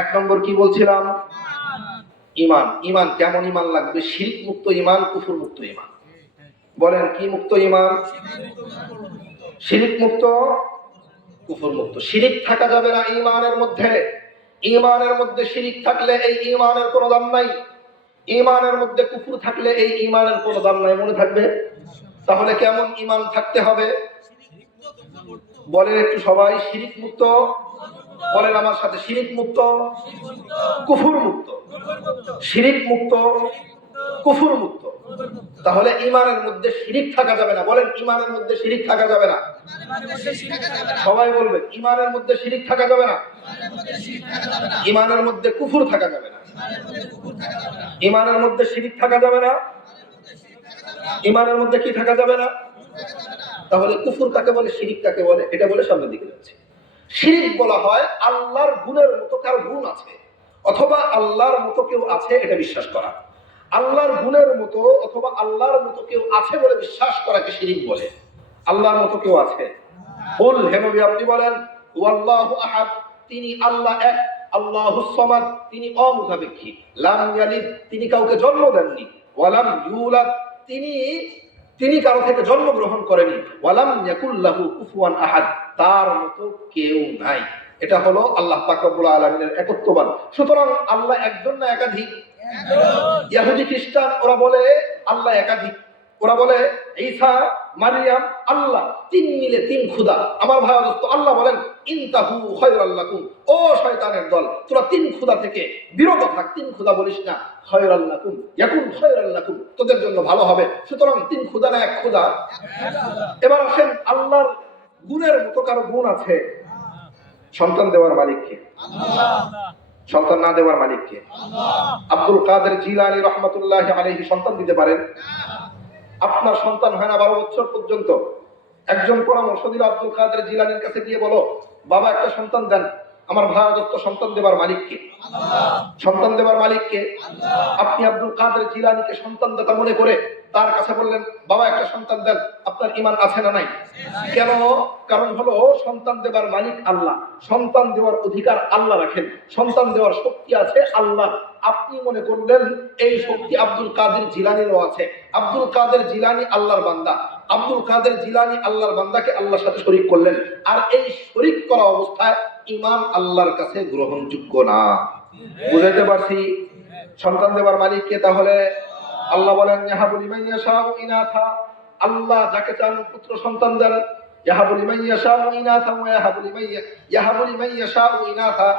এক নম্বর কি বলছিলাম? ঈমান। ঈমান কেমন ঈমান লাগবে? শিরক মুক্ত ঈমান, কুফর মুক্ত ঈমান। বলেন কি মুক্ত ঈমান? শিরক মুক্ত, কুফর মুক্ত। শিরক থাকা যাবে না ঈমানের মধ্যে। ঈমানের মধ্যে শিরক থাকলে এই ঈমানের কোনো দাম নাই। ঈমানের মধ্যে কুফর থাকলে এই ঈমানের কোনো দাম নাই। মনে থাকবে? তাহলে কেমন ঈমান থাকতে হবে? বলেন একটু সবাই, শিরক মুক্ত। বলেন আমার সাথে, শিরক মুক্ত, কুফর মুক্ত। শিরক মুক্ত, কুফর মুক্ত। তাহলে ঈমানের মধ্যে শিরক থাকা যাবে না। বলেন ঈমানের মধ্যে শিরক থাকা যাবে না। সবাই বলবেন ঈমানের মধ্যে শিরক থাকা যাবে না। ঈমানের মধ্যে কুফর থাকা যাবে না। ঈমানের মধ্যে শিরক থাকা যাবে না। ঈমানের মধ্যে কি থাকা যাবে না? তাহলে কুফর কাকে বলে, শিরক কাকে বলে, এটা বলে সামনের দিকে যাচ্ছে। শিরক বলা হয় আল্লাহর গুণের মতো কারো গুণ আছে, অথবা আল্লাহর মতো কেউ আছে এটা বিশ্বাস করা। আল্লাহর গুণের মতো অথবা আল্লাহর মতো কেউ আছে বলে বিশ্বাস করাকে শিরক বলে। আল্লাহর মতো কেউ আছে? বল হে নবী আপনি বলেন ওয়াল্লাহু আহাদ, তিনি আল্লাহ এক। আল্লাহুস সামাদ, তিনি অমুখাপেক্ষী। লাম ইয়ালিদ, তিনি কাউকে জন্ম দেননি। ওয়ালাম ইউলাদ, তিনি কারো থেকে জন্মগ্রহণ করেনি। ওয়ালাম ইয়াকুল লাহু কুফুয়ান আহাদ, তার মতো কেউ নাই। এটা হলো আল্লাহ পাক রব্বুল আলামিনের একত্ববাদ। সুতরাং আল্লাহ একজন না একাধিক? ইহুদি খ্রিস্টান ওরা বলে আল্লাহ একাধিক। ওরা বলে ঈসা, মারিয়াম আল্লাহ, তিন মিলে তিন খোদা। আমার ভাই দোস্ত, আল্লাহ বলেন ইনতাহু খায়রাল লাকুম, ও শয়তানের দল, তোরা তিন খোদা থেকে বিরত থাক। তিন খোদা বলিস না, খায়রাল লাকুম, ইয়াকুন খায়রাল লাকুম, তোদের জন্য ভালো হবে। সুতরাং তিন খোদা না এক খোদা? এবার আসেন আল্লাহর গুণের মতো কারো গুণ আছে? সন্তান দেওয়ার মালিক কে? সন্তান না দেওয়ার মালিক কে? আব্দুল কাদের জিলানী রাহমাতুল্লাহি আলাইহি সন্তান দিতে পারেন? আপনার সন্তান হয় না 12 বছর পর্যন্ত, একজন পরামর্শ দিল আব্দুল কাদের জিলানীর কাছে গিয়ে বলো বাবা একটা সন্তান দেন। আমার ভাই দত্ত, সন্তান দেবার মালিক কে? সন্তান দেবার মালিক কে? আপনি আব্দুল কাদের জিলানীকে সন্তান দাতা মনে করে তার কাছে বললেন বাবা একটা সন্তান দেন, আপনার ঈমান আছে না নাই? কেন? কারণ হলো সন্তান দেবার মালিক আল্লাহ, সন্তান দেওয়ার অধিকার আল্লাহ রাখেন, সন্তান দেওয়ার শক্তি আছে আল্লাহ। আপনি মনে করলেন এই শক্তি আব্দুল কাদের জিলানীরও আছে। আব্দুল কাদের জিলানী আল্লাহর বান্দা, আব্দুল কাদের জিলানী আল্লাহর বান্দাকে আল্লাহর সাথে শরীক করলেন। আর এই শরীক করা অবস্থায় ঈমান আল্লাহর কাছে গ্রহণযোগ্য না। বুঝাইতে পারছি? সন্তান দেবার মালিক কে? তাহলে আল্লাহ বলেন ইয়াহাবু লিমান ইয়াশাউ ইনাথা, আল্লাহ যাকে চান পুত্র সন্তান দেন। ইয়াহাবু লিমান ইয়াশাউ ইনাথা ওয়া ইয়াহাবু লিমান ইয়াশাউ ইনাথা,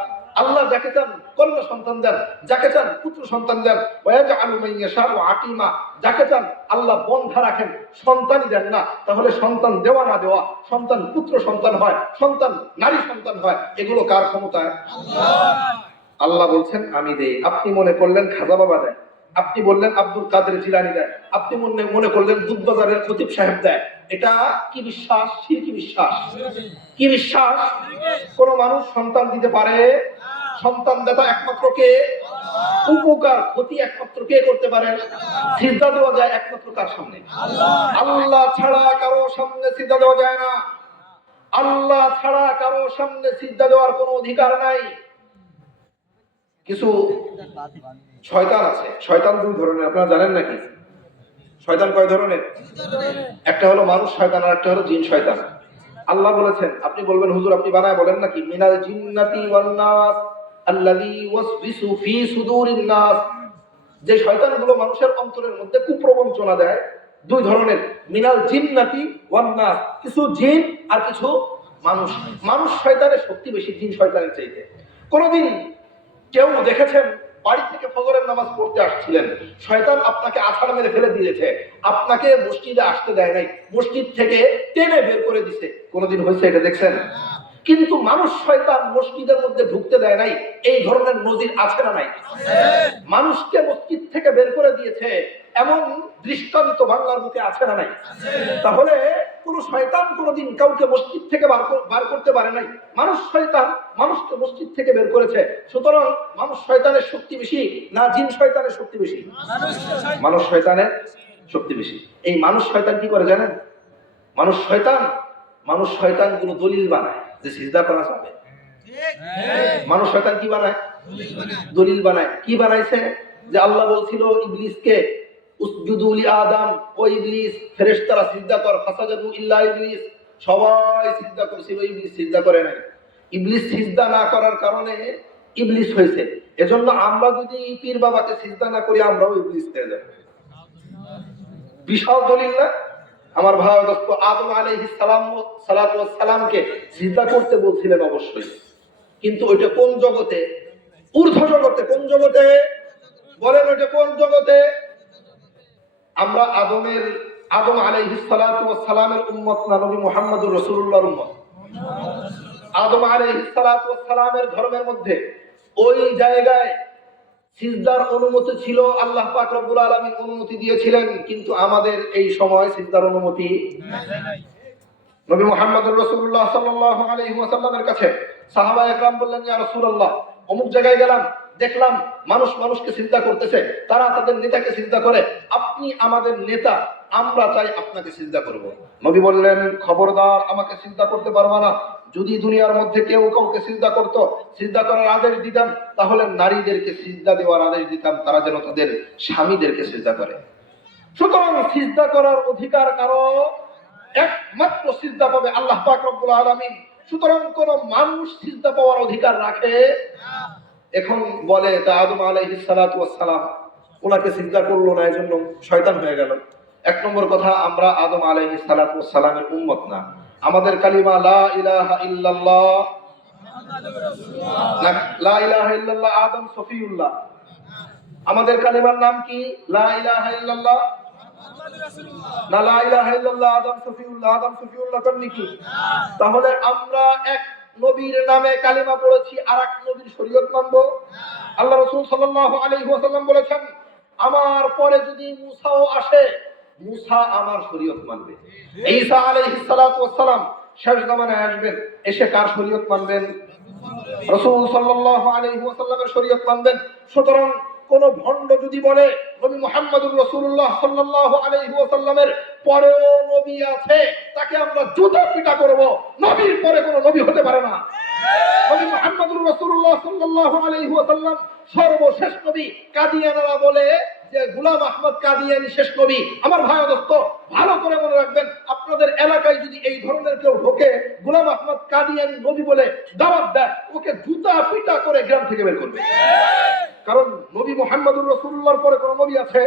আল্লাহ যাকে চান কন্যা সন্তান দেন, যাকে চান পুত্র সন্তান দেন। ওয়া ইয়াজআলু মান ইয়াশাউ আকিমা, যাকে চান আল্লাহ বন্ধা রাখেন, সন্তানই দেন না। তাহলে সন্তান দেওয়া না দেওয়া, সন্তান পুত্র সন্তান হয়, সন্তান নারী সন্তান হয়, এগুলো কার ক্ষমতায়? আল্লাহ বলছেন আমি দেই। আপনি মনে করলেন খাজা বাবা দেয়, আপনি বললেন আব্দুল কাদের জিলানী দেয়, আপনি মনে করলেন দুধবাজারের খতিব সাহেব দেয়। এটা কি বিশ্বাস? শিরকি বিশ্বাস। কি বিশ্বাস? কোন মানুষ সন্তান দিতে পারে? সন্তান দাতা একমাত্র কে? উপকার ক্ষতি একমাত্র কে করতে পারেন? সিজদা দেওয়া যায় একমাত্র কার সামনে? আল্লাহ ছাড়া কারো সামনে সিজদা দেওয়া যায় না। আল্লাহ ছাড়া কারো সামনে সিজদা দেওয়ার কোনো অধিকার নাই। কিছু শয়তান আছে, শয়তান দুই ধরনের, আপনারা জানেন নাকি? শয়তান কয় ধরনের? একটা হলো মানুষ শয়তান আর একটা হলো জিন শয়তান। আল্লাহ বলেছেন, আপনি বলবেন হুজুর আপনি বানায় বলেন নাকি? মিনাল জিন্নাতি ওয়ান নাস আল্লাযী ওয়াসবিসু ফি সুদুরিন নাস, যে শয়তানগুলো মানুষের অন্তরের মধ্যে কুপ্রবঞ্চনা দেয় দুই ধরনের। মিনাল জিন্নাতি ওয়ান নাস, কিছু জিন আর কিছু মানুষ। মানুষ শয়তানের শক্তি বেশি জিন শয়তানের চাইতে। কোনদিন কেউ দেখেছেন বাড়ি থেকে ফজরের নামাজ পড়তে আসছিলেন, শয়তান আপনাকে আছাড় মেরে ফেলে দিয়েছে, আপনাকে মসজিদে আসতে দেয় নাই, মসজিদ থেকে টেনে বের করে দিছে? কোনদিন হয়েছে এটা দেখছেন? কিন্তু মানুষ শয়তান মসজিদের মধ্যে ঢুকতে দেয় নাই, এই ধরনের নজির আছে না নাই? মানুষকে মসজিদ থেকে বের করে দিয়েছে এমন দৃষ্টান্ত বাংলার বুকে আছে না নাই? তাহলে কোন শয়তান কোনদিন কাউকে মসজিদ থেকে বার করতে পারে নাই। মানুষ শয়তান মানুষকে মসজিদ থেকে বের করেছে। সুতরাং মানুষ শয়তানের শক্তি বেশি না জিন শয়তানের শক্তি বেশি? মানুষ শয়তানের শক্তি বেশি। এই মানুষ শয়তান কি করে জানেন? মানুষ শয়তান গুলো দলিল বানায় যে সিজদা করা যাবে। মানুষ শয়তান কি বানায়? দলিল বানায়। কি বানাইছে? যে আল্লাহ বলছিল ইবলিসকে উসজুদু লি আদম, ও ইবলিস ফেরেশতারা সিজদা কর, ফাসাজাদু ইল্লা ইবলিস, সবাই সিজদা করেছিল, ইবলিস সিজদা করে নাই। ইবলিস সিজদা না করার কারণে ইবলিস হয়েছে। এজন্য আমরা যদি পীর বাবাকে সিজদা না করি আমরাও ইবলিস হয়ে যাব। বিশাল দলিল না? আমার ভাই দোস্ত, আদম আলাইহিস সালামকে সিজদা করতে বলছিলেন অবশ্যই, কিন্তু ওইটা কোন জগতে? ঊর্ধ্ব জগতে। কোন জগতে বলেন? ওইটা কোন জগতে? আমরা আদম আলাইহিস সালামের উম্মত না নবী মুহাম্মদুর রাসূলুল্লাহর উম্মত? আদম আলাইহিস সালামের ধর্মের মধ্যে ওই জায়গায় সিজদার অনুমতি ছিল, আল্লাহ পাক রব্বুল আলামিন অনুমতি দিয়েছিলেন, কিন্তু আমাদের এই সময় সিজদার অনুমতি নাই। নবী মুহাম্মদুর রাসূলুল্লাহ সাল্লাল্লাহু আলাইহি ওয়াসাল্লামের কাছে সাহাবায়ে কেরাম বললেন, ইয়া রাসূলুল্লাহ, অমুক জায়গায় গেলাম, দেখলাম মানুষকে সিজদা করতেছে, তারা তাদের নেতাকে সিজদা করে, আপনি আমাদের নেতা, আমরা চাই আপনাকে সিজদা করব। নবী বললেন, খবরদার, আমাকে সিজদা করতে পারবা না। যদি দুনিয়ার মধ্যে কেউ কাউকে সিজদা করত, সিজদা করার আদেশ দিতাম, তাহলে নারীদেরকে সিজদা দেওয়ার আদেশ দিতাম, তারা যেন তাদের স্বামীদেরকে সিজদা করে। সুতরাং সিজদা করার অধিকার কারো, একমাত্র সিজদা পাবে আল্লাহ পাক রব্বুল আলামিন। সুতরাং কোন মানুষ সিজদা পাওয়ার অধিকার রাখে? এখন বলে তা আদম আলাইহিস সালাম ওনাকে সিজদা করলো না, এজন্য শয়তান হয়ে গেল। এক নম্বর কথা, আমরা আদম আলাইহিস সালামের উম্মত না। আমাদের কালিমা লা ইলাহা ইল্লাল্লাহ, লা ইলাহা ইল্লাল্লাহ আদম সফিউল্লাহ। আমাদের কালিমার নাম কি? লা ইলাহা ইল্লাল্লাহ না লা ইলাহা ইল্লাল্লাহ আদম সফিউল্লাহ? আদম সফিউল্লাহ কোন কি? তাহলে আমরা এক নবীর নামে কালিমা পড়েছি, আর এক নবীর শরীয়ত মানব? আল্লাহ রাসূল সাল্লাল্লাহু আলাইহি ওয়াসাল্লাম বলেছেন, আমার পরে যদি মুসাও আসে, মুসা আমার শরীয়ত মানবে। ঈসা আলাইহিস সালাম শেষ জামানায় আসবেন, এসে কার শরীয়ত মানবেন? রাসূল সাল্লাল্লাহু আলাইহি ওয়াসাল্লামের শরীয়ত মানবেন। সুতরাং কোন ভণ্ড যদি বলে নবী মুহাম্মদুর রাসূলুল্লাহ সাল্লাল্লাহু আলাইহি ওয়াসাল্লামের পরেও নবী আছে, তাকে আমরা জুতা পিটা করব। নবীর পরে কোন নবী হতে পারে না। নবী মুহাম্মদুর রাসূলুল্লাহ সাল্লাল্লাহু আলাইহি ওয়াসাল্লাম সর্বশেষ নবী। কাদিয়ানীরা বলে যে গোলাম আহমদ কাদিয়ানী শেষ নবী। আমার ভাই দোস্ত, ভালো করে মনে রাখবেন, আপনাদের এলাকায় যদি এই ধরনের কেউ ঢোকে, গোলাম আহমদ কাদিয়ানী নবী বলে দাওয়াত দেয়, ওকে জুতা পিটা করে গ্রাম থেকে বের করবে। কারণ নবী মুহাম্মদুর রাসূলুল্লাহর পরে কোন নবী আছে?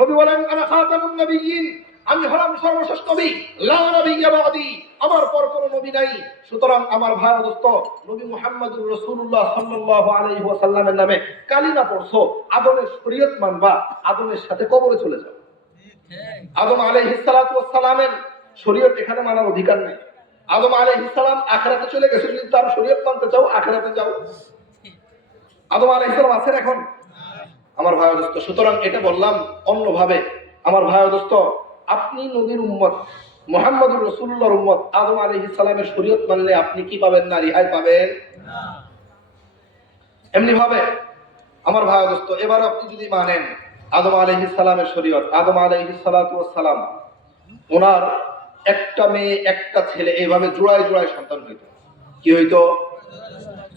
নবী বলেন, আনা খাতামুন নবিয়্যিন, আমি হলাম সর্বশেষ নবী, লা নবিয়্যা বা'দি, আমার পর কোন নবী নাই। সুতরাং আমার ভাই দোস্ত, নবী মুহাম্মদুর রাসূলুল্লাহ সাল্লাল্লাহু আলাইহি ওয়াসাল্লামের নামে কালিমা পড়ছো, আদমের শরীয়ত মানবা, আদমের সাথে কবরে চলে যাও। আদম আলাইহিস সালামের শরীয়ত এখানে মানার অধিকার নেই। আদম আলাইহিস সালাম আখিরাতে চলে গেছে, যদি তার শরীয়ত মানতে চাও আখিরাতে যাও। আদম আলাইহিস সালাম আছেন এখন? আমার ভাই দোস্ত, সুতরাং এটা বললাম অন্যভাবে। আমার ভাই দোস্ত, আপনি নবীর উম্মত, মুহাম্মদুর রাসূলুল্লাহর উম্মত, আদম আলাইহিস সালামের শরীয়ত মানলে আপনি কি পাবেন না? রিহাই পাবেন না। এমনি ভাবে আমার ভাই দোস্ত, এবার আপনি যদি মানেন আদম আলাইহিস সালামের শরীয়ত, আদম আলাইহিস সালাম ওনার একটা মেয়ে একটা ছেলে, এইভাবে জোড়ায় জোড়ায় সন্তান হইতো। কি হইতো?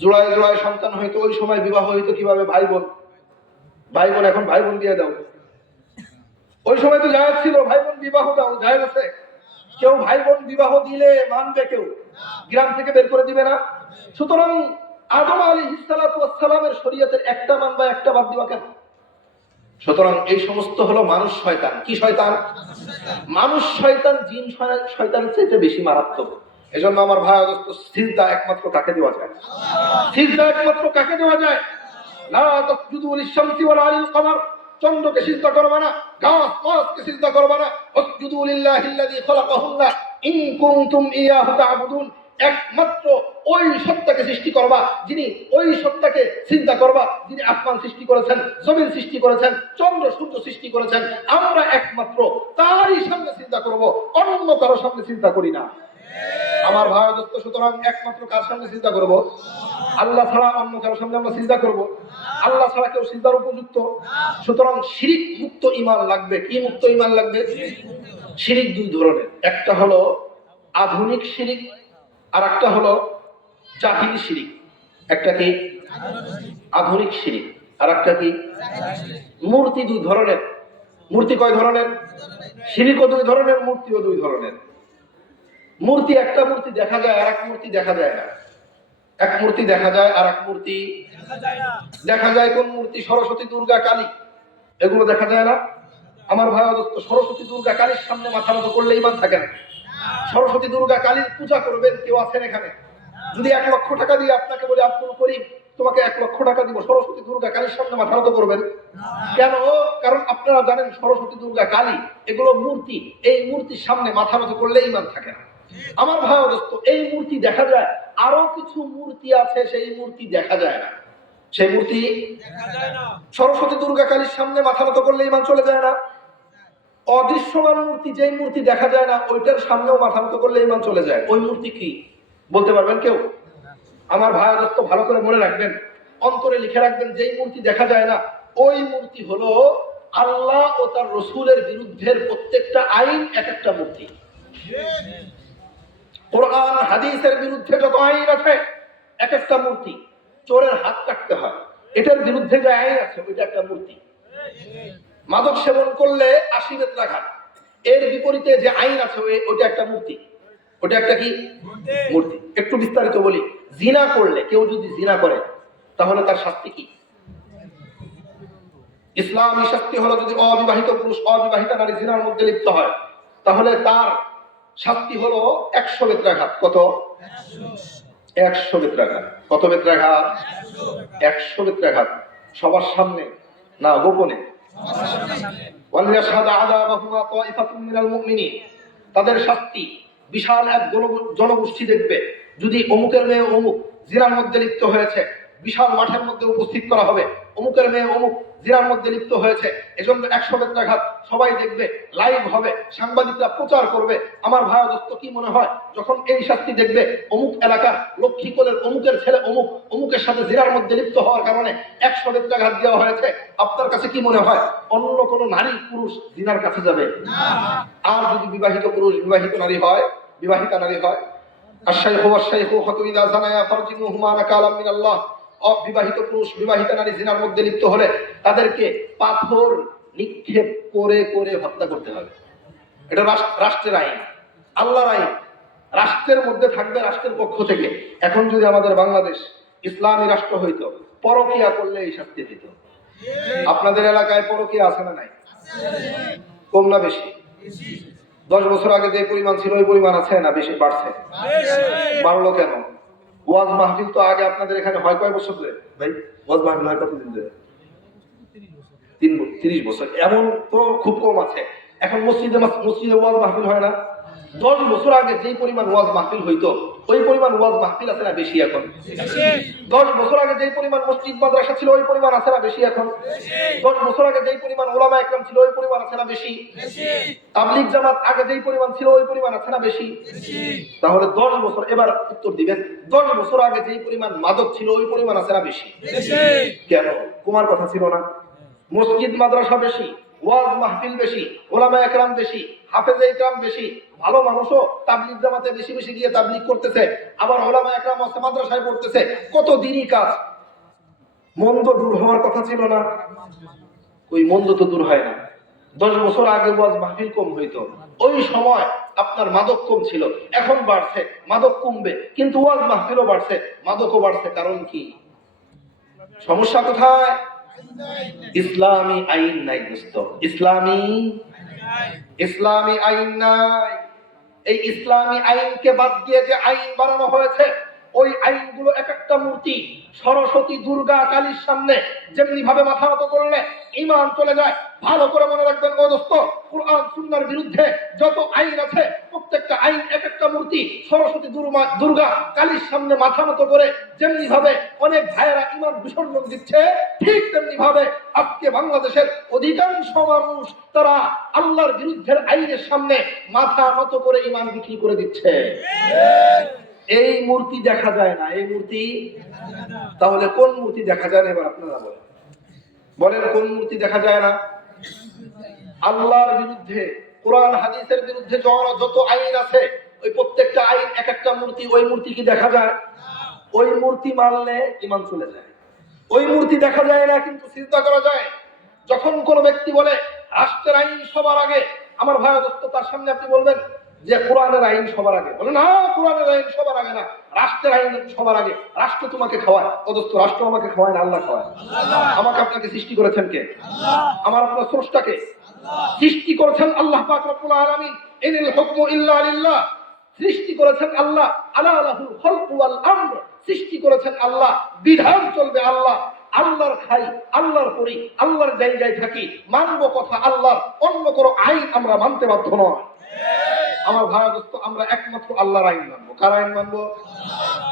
জোড়ায় জোড়ায় সন্তান হইতো। ওই সময় বিবাহ হইতো কিভাবে? ভাই বোন। এখন ভাই বোন দিয়ে দাও। ওই সময় তো জায়েজ ছিল, ভাই বোন বিবাহ দাও, জায়েজ আছে। কেউ ভাই বোন বিবাহ দিলে মানবে? কেউ গ্রাম থেকে বের করে দিবে না। সুতরাং আদম আলাইহিস সালামের শরীয়তের একটা মানবা, একটা বাদ দিবা কেন? সুতরাং এই সমস্ত হলো মানুষ শয়তান। কি শয়তান? মানুষ শয়তান জিন শয়তানের চাইতে বেশি মারাত্মক। এজন্য আমার ভাই দোস্ত, সিজদা একমাত্র কাকে দেওয়া যায়? সিজদা একমাত্র কাকে দেওয়া যায়? লা তাসজুদু লিশ-শামসি ওয়ালা লিল কমার, চন্দ্রকে সিজদা করবে না, গাছকে সিজদা করবে না। উসজুদু লিল্লাহিল্লাযী খালাকাহুন্না ইন কুনতুম ইয়াহু তা'বুদুন, একমাত্র ওই সত্তাকে সৃষ্টি করবা যিনি ওই সত্তাকে চিন্তা করবা যিনি আসমান সৃষ্টি করেছেন, জমিন সৃষ্টি করেছেন, চন্দ্র সূর্য সৃষ্টি করেছেন। আমরা একমাত্র তারই সামনে চিন্তা করব, অন্য কারো সামনে চিন্তা করি না। আমার ভাই দোস্ত, সুতরাং একমাত্র কার সামনে চিন্তা করব? আল্লাহ ছাড়া অন্য কারোর সামনে আমরা চিন্তা করব? আল্লাহ ছাড়া কেউ চিন্তার উপযুক্ত? সুতরাং শিরিক মুক্ত ঈমান লাগবে। কি মুক্ত ঈমান লাগবে? শিরিক দুই ধরনের, একটা হলো আধুনিক শিরিক আর একটা হলো জাহিলি শিরিক। একটা কি আধুনিক শিরিক আর একটা কি মূর্তি। দুই ধরনের। মূর্তি কয় ধরনের? শিরিকও দুই ধরনের, মূর্তিও দুই ধরনের। মূর্তি, একটা মূর্তি দেখা যায় আর এক মূর্তি দেখা যায় না। এক মূর্তি দেখা যায় আর এক মূর্তি দেখা যায়। কোন মূর্তি? সরস্বতী, দুর্গা, কালী, এগুলো দেখা যায় না। আমার ভাই দোস্ত, সরস্বতী, দুর্গা, কালীর সামনে মাথা মতো করলে ঈমান থাকে না। সরস্বতী, দুর্গা, কালীর পূজা করবেন, কেউ আছেন এখানে? যদি 1 লক্ষ টাকা দিয়ে আপনাকে বলে আব্দুল করিম তোমাকে 1 লক্ষ টাকা দিব, সরস্বতী, দুর্গা, কালীর সামনে মাথা মতো করবেন? কেন? কারণ আপনারা জানেন সরস্বতী, দুর্গা, কালী এগুলো মূর্তি। এই মূর্তির সামনে মাথা মতো করলে ঈমান থাকে না। আমার ভাই দোস্ত, এই মূর্তি দেখা যায়, আরো কিছু মূর্তি আছে সেই মূর্তি দেখা যায় না। সেই মূর্তি সরস্বতী, দুর্গা, কালীর সামনে মাথা মতো করলে ঈমান চলে যায় না। অদৃশ্যমান মূর্তি, যেই মূর্তি দেখা যায় না, ওইটার সামনেও মাথা মতো করলে ঈমান চলে যায়। ওই মূর্তি কি বলতে পারবেন কেউ? আমার ভাই দোস্ত, ভালো করে মনে রাখবেন, অন্তরে লিখে রাখবেন, যেই মূর্তি দেখা যায় না ওই মূর্তি হলো আল্লাহ ও তার রসুলের বিরুদ্ধের প্রত্যেকটা আইন এক একটা মূর্তি। কোরআন হাদিসের বিরুদ্ধে যত আইন আছে এক একটা মূর্তি। চোরের হাত কাটতে হয়, এটার বিরুদ্ধে যে আইন আছে ওইটা একটা মূর্তি। মাদক সেবন করলে 80 বেত্রাঘাত, এর বিপরীতে যে আইন আছে ওইটা একটা মূর্তি। ওটা একটা কি মূর্তি। একটু বিস্তারিত বলি, জিনা করলে, কেউ যদি জিনা করে তাহলে তার শাস্তি কি? ইসলামী শাস্তি হলো, যদি অবিবাহিত পুরুষ অবিবাহিতা নারী জিনার মধ্যে লিপ্ত হয় তাহলে তার শাস্তি হলো 100 বেত্রাঘাত। কত? 100 বেত্রাঘাত। কত বেত্রাঘাত? 100 বেত্রাঘাত। সবার সামনে না গোপনে? তাদের শাস্তি বিশাল এক জনগোষ্ঠী দেখবে। যদি অমুকের মেয়ে অমুক জিনার মধ্যে লিপ্ত হয়েছে, বিশাল মাঠের মধ্যে উপস্থিত করা হবে, অমুকের মেয়ে অমুক জিনার মধ্যে লিপ্ত হয়েছে, এজন্য 100 বেত্রাঘাত সবাই দেখবে, লাইভ হবে, সাংবাদিকরা প্রচার করবে। আমার ভাই দোস্ত, কি মনে হয় যখন এই শাস্তি দেখবে, অমুক এলাকার লক্ষ্মীকোলের অমুকের ছেলে অমুক অমুকের সাথে জিনার মধ্যে লিপ্ত হওয়ার কারণে 100 বেত্রাঘাত দেওয়া হয়েছে, আপনার কাছে কি মনে হয় অন্য কোনো নারী পুরুষ জিনার কাছে যাবে? আর যদি বিবাহিত পুরুষ বিবাহিত নারী হয়, বিবাহিতা নারী হয়, অবিবাহিত পুরুষ বিবাহিতা নারী জিনার মধ্যে লিপ্ত হলে তাদেরকে পাথর নিক্ষেপ করে করে হত্যা করতে হবে। এটা রাষ্ট্রের আইন, আল্লাহর আইন, রাষ্ট্রের মধ্যে থাকবে, রাষ্ট্রের পক্ষ থেকে। এখন যদি আমাদের বাংলাদেশ ইসলামী রাষ্ট্র হইতো, পরকিয়া করলে এই শাস্তি দিত। আপনাদের এলাকায় পরকিয়া আছে না নাই? কম না বেশি? 10 বছর আগে যে পরিমাণ ছিল ওই পরিমাণ আছে না বেশি বাড়ছে? বাড়লো কেন? ওয়াজ মাহফিল তো আগে আপনাদের এখানে হয় কয় বছর ধরে ভাই? ওয়াজ মাহফিল হয় কতদিন ধরে? 30 বছর। এমন তো খুব কম আছে। এখন মসজিদে ওয়াজ মাহফিল হয় না? 10 বছর আগে যেই পরিমাণ ওয়াজ মাহফিল হইতো ওই পরিমাণ ওয়াজ মাহফিল আছে না বেশি এখন? 10 বছর আগে যেই পরিমাণ মসজিদ মাদ্রাসা ছিল ওই পরিমাণ আছে না বেশি এখন? 10 বছর আগে যেই পরিমাণ উলামা একরাম ছিল ওই পরিমাণ আছে না বেশি? তাবলীগ জামাত আগে যেই পরিমাণ ছিল ওই পরিমাণ আছে না বেশি? তাহলে 10 বছর, এবার উত্তর দিবেন, 10 বছর আগে যেই পরিমাণ মাদক ছিল ওই পরিমাণ আছে না বেশি? কেন? কুমার কথা ছিল না? মসজিদ মাদ্রাসা বেশি, ওয়াজ মাহফিল বেশি, উলামা একরাম বেশি, হাফেজে ইকরাম বেশি, ভালো মানুষও তাবলীগ জামাতে বেশি বেশি গিয়ে তাবলীগ করতেছে, আবার উলামা একরাম আছে মাদ্রাসায় পড়তেছে, কত দিনই কাজ। মন্দ দূর হওয়ার কথা ছিল না? ওই মন্দ তো দূর হয় না। 10 বছর আগে ওয়াজ মাহফিল কম হইতো, ওই সময় আপনার মাদক কম ছিল। এখন বাড়ছে, মাদক কমবে, কিন্তু ওয়াজ মাহফিলও বাড়ছে, মাদকও বাড়ছে। কারণ কি? সমস্যা কোথায়? ইসলামী আইন নাই দোস্ত, ইসলামী আইন নাই। এই ইসলামী আইনকে বাদ দিয়ে যে আইন বানানো হয়েছে ওই আইনগুলো এক একটা মূর্তি। সরস্বতী, দুর্গা, কালীর সামনে যেমনি ভাবে মাথা নত করলে ঈমান চলে যায়। ভালো করে মনে রাখবেন ও দোস্ত, কুরআন সুন্নাহর বিরুদ্ধে যত আইন আছে প্রত্যেকটা আইন, এক একটা মূর্তি, সরস্বতী দুর্গা কালীর সামনে মাথা নত করে যেমনি ভাবে অনেক ভাইয়েরা ইমান বিসর্জন দিচ্ছে, ঠিক তেমনি ভাবে আজকে বাংলাদেশের অধিকাংশ মানুষ তারা আল্লাহর বিরুদ্ধের আইনের সামনে মাথা নত করে ইমান বিক্রি করে দিচ্ছে। এই মূর্তি দেখা যায় না, এই মূর্তি তাহলে কোন মূর্তি দেখা যায় না? এবার আপনারা বলেন, বলেন কোন মূর্তি দেখা যায় না? আল্লাহর বিরুদ্ধে, কোরআন হাদিসের বিরুদ্ধে যত আইন আছে, ওই প্রত্যেকটা আইন এক একটা মূর্তি। ওই মূর্তি কি দেখা যায়? ওই মূর্তি মানলে ইমান চলে যায়। ওই মূর্তি দেখা যায় না, কিন্তু চিন্তা করা যায়। যখন কোন ব্যক্তি বলে রাষ্ট্রের আইন সবার আগে, আমার ভাই দোস্ত, তার সামনে আপনি বলবেন যে কোরআনের আইন সবার আগে, বলে না, কোরআনের আইন সবার আগে না, রাষ্ট্রের আইন সবার আগে। রাষ্ট্র তোমাকে খাওয়ায়, অদস্ত রাষ্ট্র আমাকে খাওয়ায় না, আল্লাহ খাওয়ায়। আমাকে আপনাকে সৃষ্টি করেছেন কে? আমার আপনার স্রষ্টাকে সৃষ্টি করেছেন আল্লাহ পাক রব্বুল আলামিন। ইনিল হুকমু ইল্লা লিল্লাহ, সৃষ্টি করেছেন আল্লাহ। আলা লাহুল খালকু ওয়াল আমর, সৃষ্টি করেছেন আল্লাহ, বিধান চলবে আল্লাহ। আল্লাহর খাই, আল্লাহর করি, আল্লাহর জায়গায় থাকি, মানব কথা আল্লাহর, অন্য কোনো আইন আমরা মানতে বাধ্য নয়। আমার ভাই দোস্ত, আমরা একমাত্র আল্লাহর আইন মানবো। কার আইন মানবো?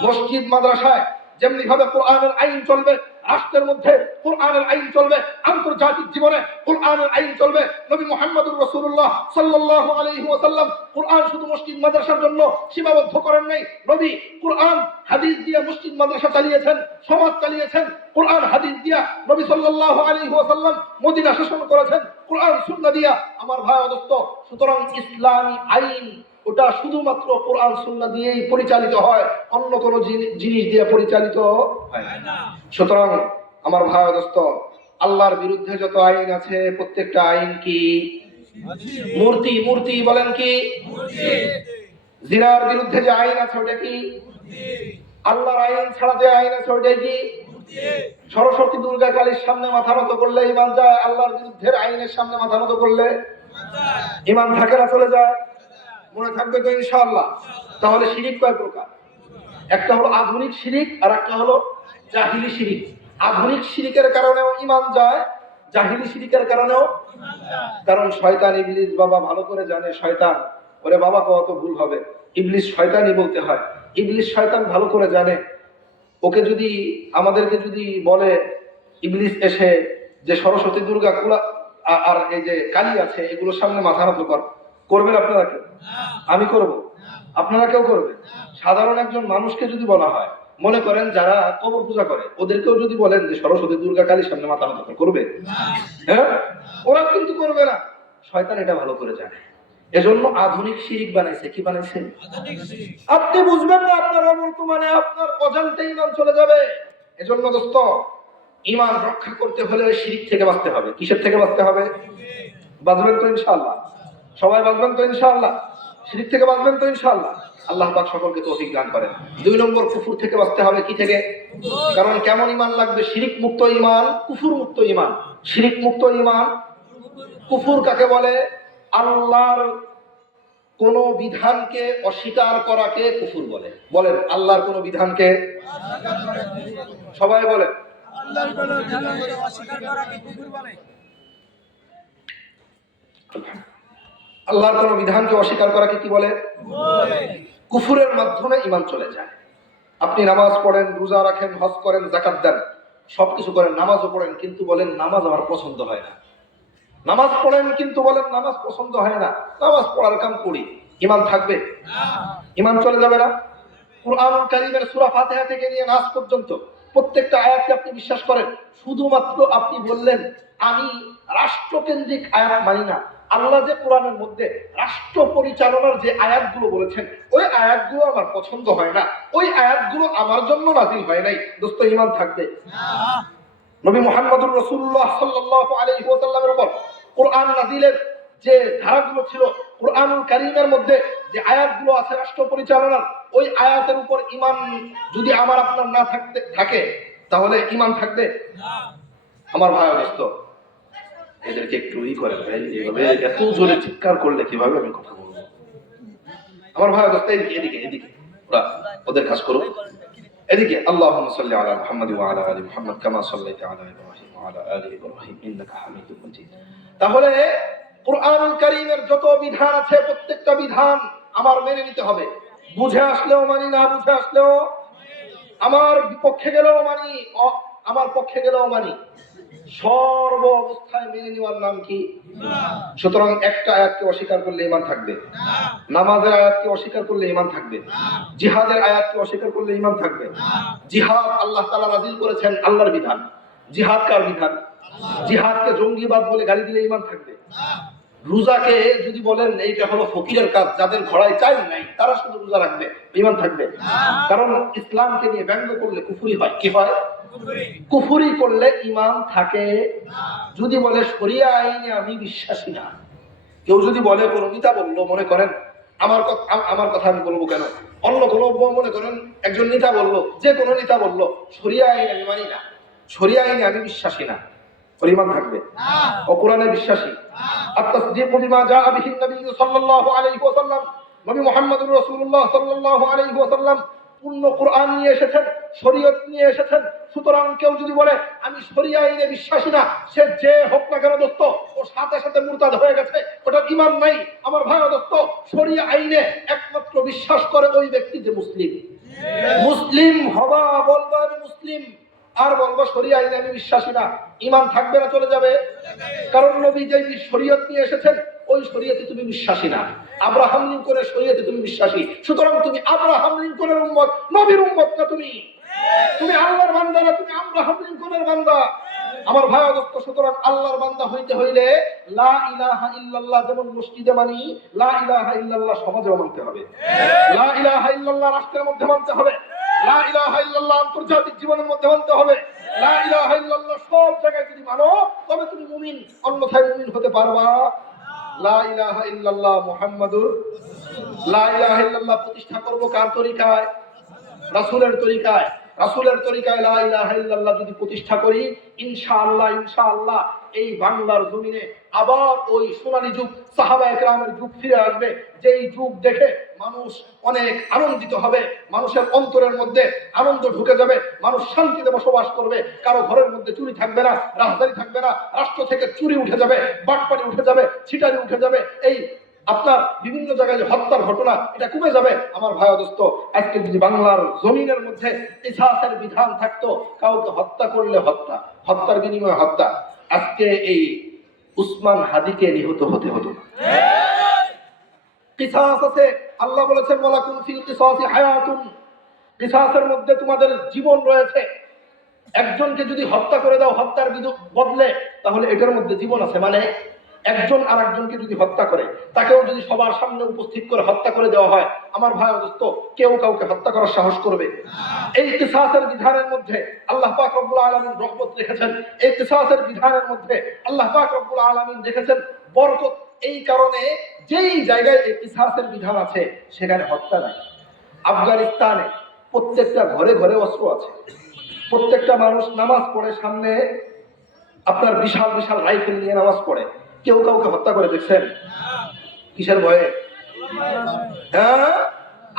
মসজিদ মাদ্রাসায় যেমনি ভাবে কোরআনের আইন চলবে, রাষ্ট্রের মধ্যে কোরআনের আইন চলবে, আন্তর্জাতিক জীবনে কোরআনের আইন চলবে। নবী মুহাম্মদুর রাসূলুল্লাহ সাল্লাল্লাহু আলাইহি ওয়াসাল্লাম কোরআন শুধু মসজিদ মাদ্রাসার জন্য সীমাবদ্ধ করেন নাই। নবী কোরআন হাদিস দিয়ে মসজিদ মাদ্রাসা চালিয়েছেন, সমাজ চালিয়েছেন। কোরআন হাদিস দিয়া নবী সাল্লাল্লাহু আলাইহি ওয়াসাল্লাম মদিনা শাসন করেছেন, কোরআন সুন্নাহ দিয়া। আমার ভাই দোস্ত, সুতরাং ইসলামী আইন ওটা শুধুমাত্র কোরআন সুন্নাহ দিয়েই পরিচালিত হয়, অন্য কোনো জিনিস দিয়ে পরিচালিত হয় না। সুতরাং আমার ভাই দোস্ত, আল্লাহর বিরুদ্ধে যত আইন আছে প্রত্যেকটা আইন কি? মূর্তি। মূর্তি বলেন কি? জিনার বিরুদ্ধে যে আইন আছে ওটা কি? আল্লাহর আইন ছাড়া যে আইন আছে ওটাই কি? সরস্বতী দুর্গা কালীর সামনে মাথা নত করলে ইমান যায়, আল্লাহর বিরুদ্ধের আইনের সামনে মাথা নত করলে ইমান থাকে না, চলে যায়। মনে থাকবে তো ইনশাআল্লাহ? তাহলে শিরিক কয় প্রকার? একটা হলো আধুনিক শিরিক, আর একটা হলো জাহিলি শিরিক। আধুনিক শিরিকের কারণেও ইমান যায়, জাহিলি শিরিকের কারণেও। কারণ শয়তান ইবলিস বাবা ভালো করে জানে, শয়তান ওরে বাবা কত ভুল হবে, ইবলিস শয়তানই বলতে হয়। ইবলিস শয়তান ভালো করে জানে, ওকে যদি আমাদেরকে যদি বলে ইবলিস এসে যে সরস্বতী দুর্গা কুলা আর এই যে কালী আছে এগুলোর সামনে মাথা নত কর, করবেন আপনারা কেউ? আমি করব, আপনারা কেউ করবেন? সাধারণ একজন মানুষকে যদি বলা হয়, মনে করেন যারা কবর পূজা করে ওদেরকেও যদি বলেন যে সরস্বতী দুর্গা কালীর সামনে মাথা নত কর, করবে? হ্যাঁ, ওরা কিন্তু করবে না। শয়তান এটা ভালো করে জানে, এজন্য আধুনিক শিরিক বানাইছে। কি বানাইছে? আপনি বুঝবেন না, আপনার বর্তমানে আপনার অজান্তে ইমান চলে যাবে। এজন্য দোস্ত, ইমান রক্ষা করতে হলে শিরিক থেকে বাঁচতে হবে। কিসের থেকে বাঁচতে হবে? বাঁচবেন তো ইনশাআল্লাহ? সবাই বাঁচবেন তো ইনশাআল্লাহ? শিরিক থেকে বাঁচবেন তো ইনশাআল্লাহ? আল্লাহ পাক সকলকে তৌফিক দান করেন। 2 নম্বর, কুফর থেকে বাঁচতে হবে। কি থেকে? কারণ কেমন ইমান লাগবে? শিরিক মুক্ত ইমান, কুফর মুক্ত ইমান। শিরিক মুক্ত ইমান। কুফর কাকে বলে? আল্লাহর কোন বিধানকে অস্বীকার করাকে কুফর বলে। বলেন, আল্লাহর কোন বিধানকে, সবাই বলেন, আল্লাহর কোন বিধানকে অস্বীকার করাকে কুফর বলে। আল্লাহর কোন বিধানকে অস্বীকার করাকে কি বলে? কুফরের মাধ্যমে ইমান চলে যায়। আপনি নামাজ পড়েন, রোজা রাখেন, হজ করেন, যাকাত দেন, সবকিছু করেন, নামাজও পড়েন, কিন্তু বলেন নামাজ আমার পছন্দ হয় না। নামাজ পড়েন কিন্তু বলেন নামাজ পছন্দ হয় না, নামাজ পড়ার কাম করি, ইমান থাকবে? ইমান চলে যাবে না? কুরআনুল কারীমের সূরা ফাতিহা থেকে নিয়ে নাস পর্যন্ত প্রত্যেকটা আয়াতকে আপনি বিশ্বাস করেন। শুধুমাত্র আপনি বললেন আমি রাষ্ট্রকেন্দ্রিক আয়াত মানি না। আল্লাহ যে কোরআনের মধ্যে রাষ্ট্র পরিচালনার যে আয়াতগুলো বলেছেন ওই আয়াতগুলো আমার পছন্দ হয় না, ওই আয়াতগুলো আমার জন্য নাযিল হয় নাই, দোস্ত ইমান থাকবে? নবী মুহাম্মদুর রাসূলুল্লাহ সাল্লাল্লাহু আলাইহি ওয়াসাল্লামের উপর কোরআন নাযিলের যে ধারাগুলো ছিল, কোরআনুল কারীমের মধ্যে যে আয়াতগুলো আছে রাষ্ট্র পরিচালনার, ওই আয়াতের উপর ঈমান যদি আমার আপনার না থাকে তাহলে ঈমান থাকবে? আমার ভাই দোস্ত, এদেরকে একটু করেন ভাই, এইভাবে এত জোরে চিৎকার করলে কিভাবে আমি কথা বলবো? আমার ভাই দোস্ত, এদিকে এদিকে ওরা ওদের কাজ করো। এদিকে আল্লাহুম্মা সাল্লি আলা মুহাম্মাদ ওয়া আলা আলি মুহাম্মাদ কামা সাল্লাইতা আলা ইব্রাহিম ওয়া আলা আলি ইব্রাহিম ইন্নাকা হামিদুম মাজিদ। তাহলে কুরআনুল কারীমের যত বিধান আছে প্রত্যেকটা বিধান আমার মেনে নিতে হবে। বুঝে আসলেও মানি, না বুঝে আসলেও, আমার বিপক্ষে গেলেও মানি, আমার পক্ষে গেলেও মানি, সর্ব অবস্থায় মেনে নেওয়ার নাম কি? সুতরাং একটা আয়াতকে অস্বীকার করলে ঈমান থাকবে, নামাজের আয়াতকে অস্বীকার করলে ঈমান থাকবে, জিহাদের আয়াতকে অস্বীকার করলে ঈমান থাকবে। জিহাদ আল্লাহ তাআলা নাযিল করেছেন, আল্লাহর বিধান। জিহাদ কার বিধান? জিহাদকে জঙ্গিবাদ বলে গালি দিলে ঈমান থাকবে। রোজাকে যদি বলেন এইটা হলো ফকিরের কাজ, যাদের ঘোড়ায় চাল নাই তারা শুধু রোজা রাখবে, ঈমান থাকবে। কারণ ইসলামকে নিয়ে ব্যঙ্গ করলে কুফরি হয়। কি হয়? কুফরি করলে ঈমান থাকে। যদি বলে শরিয়া আইনে আমি বিশ্বাসী না, কেউ যদি বলে কোনো নেতা বললো, মনে করেন আমার কথা আমি বলবো কেন, অন্য কোনো মনে করেন একজন নেতা বললো, যে কোনো নেতা বললো শরিয়া আইন আমি মানি না, শরিয়া আইনে আমি বিশ্বাসী না, ওর ঈমান থাকবে। ও কোরআনে বিশ্বাসী। আত-তাসদীকু বিমা জাআ বিহি নবী সাল্লাল্লাহু আলাইহি ওয়াসাল্লাম, নবী মুহাম্মদুর রাসূলুল্লাহ সাল্লাল্লাহু আলাইহি ওয়াসাল্লাম পূর্ণ কোরআন নিয়ে এসেছেন, শরীয়ত নিয়ে এসেছেন। সুতরাং কেউ যদি বলে আমি শরিয়া আইনে বিশ্বাসী না, সে যে হোক না কেন দোস্ত, ও সাথে সাথে মুরতাদ হয়ে গেছে, ওটা ঈমান নাই। আমার ভাই দোস্ত, শরিয়া আইনে একমাত্র বিশ্বাস করে ওই ব্যক্তি যে মুসলিম। মুসলিম হবা, বলবা আমি মুসলিম, আর বলবো শরিয়া আইনে আমি বিশ্বাসী না, ঈমান থাকবে না চলে যাবে? কারণ নবী যে শরীয়ত নিয়ে এসেছেন ওই শরীয়তে তুমি বিশ্বাসী না, আব্রাহাম লিঙ্কনের শরীয়তে তুমি বিশ্বাসী। সুতরাং তুমি আব্রাহাম লিঙ্কনের উম্মত, নবীর উম্মত না। তুমি আল্লাহর বান্দা না, তুমি আব্রাহাম লিঙ্কনের বান্দা। আমার ভাই দোস্ত, সুতরাং আল্লাহর বান্দা হইতে হইলে লা ইলাহা ইল্লাল্লাহ যেমন মসজিদে মানি, লা ইলাহা ইল্লাল্লাহ সমাজেও মানতে হবে, লা ইলাহা ইল্লাল্লাহ রাষ্ট্রের মধ্যে মানতে হবে, লা ইলাহা ইল্লাল্লাহ আন্তর্জাতিক জীবনের মধ্যে মানতে হবে, লা ইলাহা ইল্লাল্লাহ সব জায়গায় যদি মানো তবে তুমি মুমিন, অন্যথায় মুমিন হতে পারবা। লা ইলাহা ইল্লাল্লাহ মুহাম্মাদুর, লা ইলাহা ইল্লাল্লাহ প্রতিষ্ঠা করব কার তরিকায়? রাসূলের তরিকায়। রাসূলের তরিকায় লা ইলাহা ইল্লাল্লাহ যদি প্রতিষ্ঠা করি, ইনশাআল্লাহ ইনশাআল্লাহ এই বাংলার জমিনে আবার ওই সোনালী যুগ, সাহাবায়ে কেরামের যুগ ফিরে আসবে, যেই যুগ দেখে মানুষ অনেক আনন্দিত হবে, মানুষের অন্তরের মধ্যে আনন্দ ঢুকে যাবে, মানুষ শান্তিতে বসবাস করবে, কারো ঘরের মধ্যে চুরি থাকবে না, রাজধানী থাকবে না, রাষ্ট্র থেকে চুরি উঠে যাবে, বাটপারি উঠে যাবে, ছিটারি উঠে যাবে, এই আপনার বিভিন্ন জায়গায় যে হত্যার ঘটনা এটা কমে যাবে। আমার ভাই দোস্ত, আজকে যদি বাংলার জমিনের মধ্যে কিসাসের বিধান থাকতো, কাউকে হত্যা করলে হত্যা, হত্যার বিনিময়ে হত্যা, আজকে এই উসমান হাদিকে নিহত হতে হতো না। কিসাস আছে, আল্লাহ বলেছেন ওয়ালাকুম ফিল কিসাসি হায়াতুন, কিসাসের মধ্যে তোমাদের জীবন রয়েছে। একজনকে যদি হত্যা করে দাও হত্যার বদলে, তাহলে এটার মধ্যে জীবন আছে। মানে একজন আর একজনকে যদি হত্যা করে, তাকেও যদি সবার সামনে উপস্থিত করে হত্যা করে দেওয়া হয়, আমার ভাই দোস্ত, কেউ কাউকে হত্যা করার সাহস করবে? এই কিসাসের বিধানের মধ্যে আল্লাহ পাক রব্বুল আলামিন রহমত রেখেছেন, এই কিসাসের বিধানের মধ্যে আল্লাহ পাক রব্বুল আলামিন রেখেছেন বরকত। এই কারণে যেই জায়গায় এই কিসাসের বিধান আছে সেখানে হত্যা নাই। আফগানিস্তানে প্রত্যেকটা ঘরে ঘরে অস্ত্র আছে, প্রত্যেকটা মানুষ নামাজ পড়ে, সামনে আপনার বিশাল বিশাল রাইফেল নিয়ে নামাজ পড়ে। কেউ কাউকে হত্যা করে দেখছেন? কিসের ভয়ে? হ্যাঁ,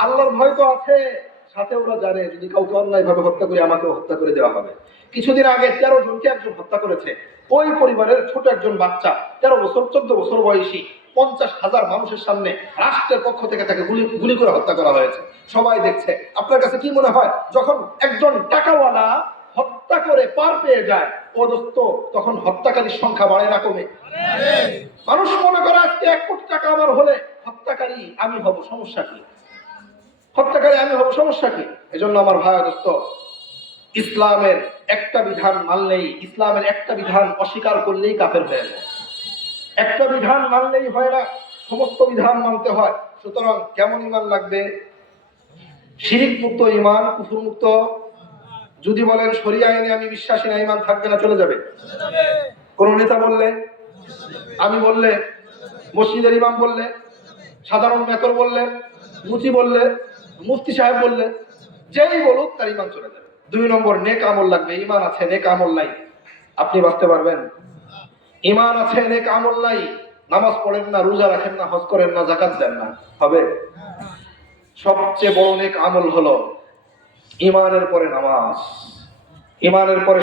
আল্লাহর ভয় তো আছে, সাথে ওরা জানে যদি কাউকে অন্যায় ভাবে হত্যা করে আমাকেও হত্যা করে দেওয়া হবে। কিছুদিন আগে 13 জনকে একজন হত্যা করেছে, ওই পরিবারের ছোট একজন বাচ্চা, 13 বছর 14 বছর বয়সী, 50,000 মানুষের সামনে রাষ্ট্রের পক্ষ থেকে তাকে গুলি করে হত্যা করা হয়েছে, সবাই দেখছে। আপনার কাছে কি মনে হয় যখন একজন টাকাওয়ালা হত্যা করে পার পেয়ে যায়, ও দোস্ত, তখন হত্যাকারীর সংখ্যা বাড়ে না কমে? মানুষ মনে করে আজকে 1 কোটি টাকা আমার হলে হত্যাকারী আমি হব, সমস্যা কি? হত্যাকারী আমি হব, সমস্যা কি? এজন্য আমার ভাই দোস্ত, ইসলামের একটা বিধান মানলেই, ইসলামের একটা বিধান অস্বীকার করলেই কাফের হয়ে যায়। একটা বিধান মানলেই হয় না, সমস্ত বিধান মানতে হয়। সুতরাং কেমন ঈমান লাগবে? শিরিক মুক্ত ঈমান, কুফর মুক্ত। যদি বলেন শরিয়া আইনে আমি বিশ্বাসী না, ঈমান থাকবে না চলে যাবে? কোন নেতা বললে, আমি বললে, মসজিদের ইমাম বললে, সাধারণ মেকর বললে, মুচি বললে, মুফতি সাহেব বললে, যেই বলুক তার ঈমান চলে যাবে। 2 নম্বর, নেক আমল লাগবে। ঈমান আছে, নেক আমল নাই, আপনি বাঁচতে পারবেন? ঈমান আছে, নেক আমল নাই, নামাজ পড়েন না, রোজা রাখেন না, হজ করেন না, যাকাত দেন না, হবে? সবচেয়ে বড় নেক আমল হলো ঈমানের পরে নামাজ, ঈমানের পরে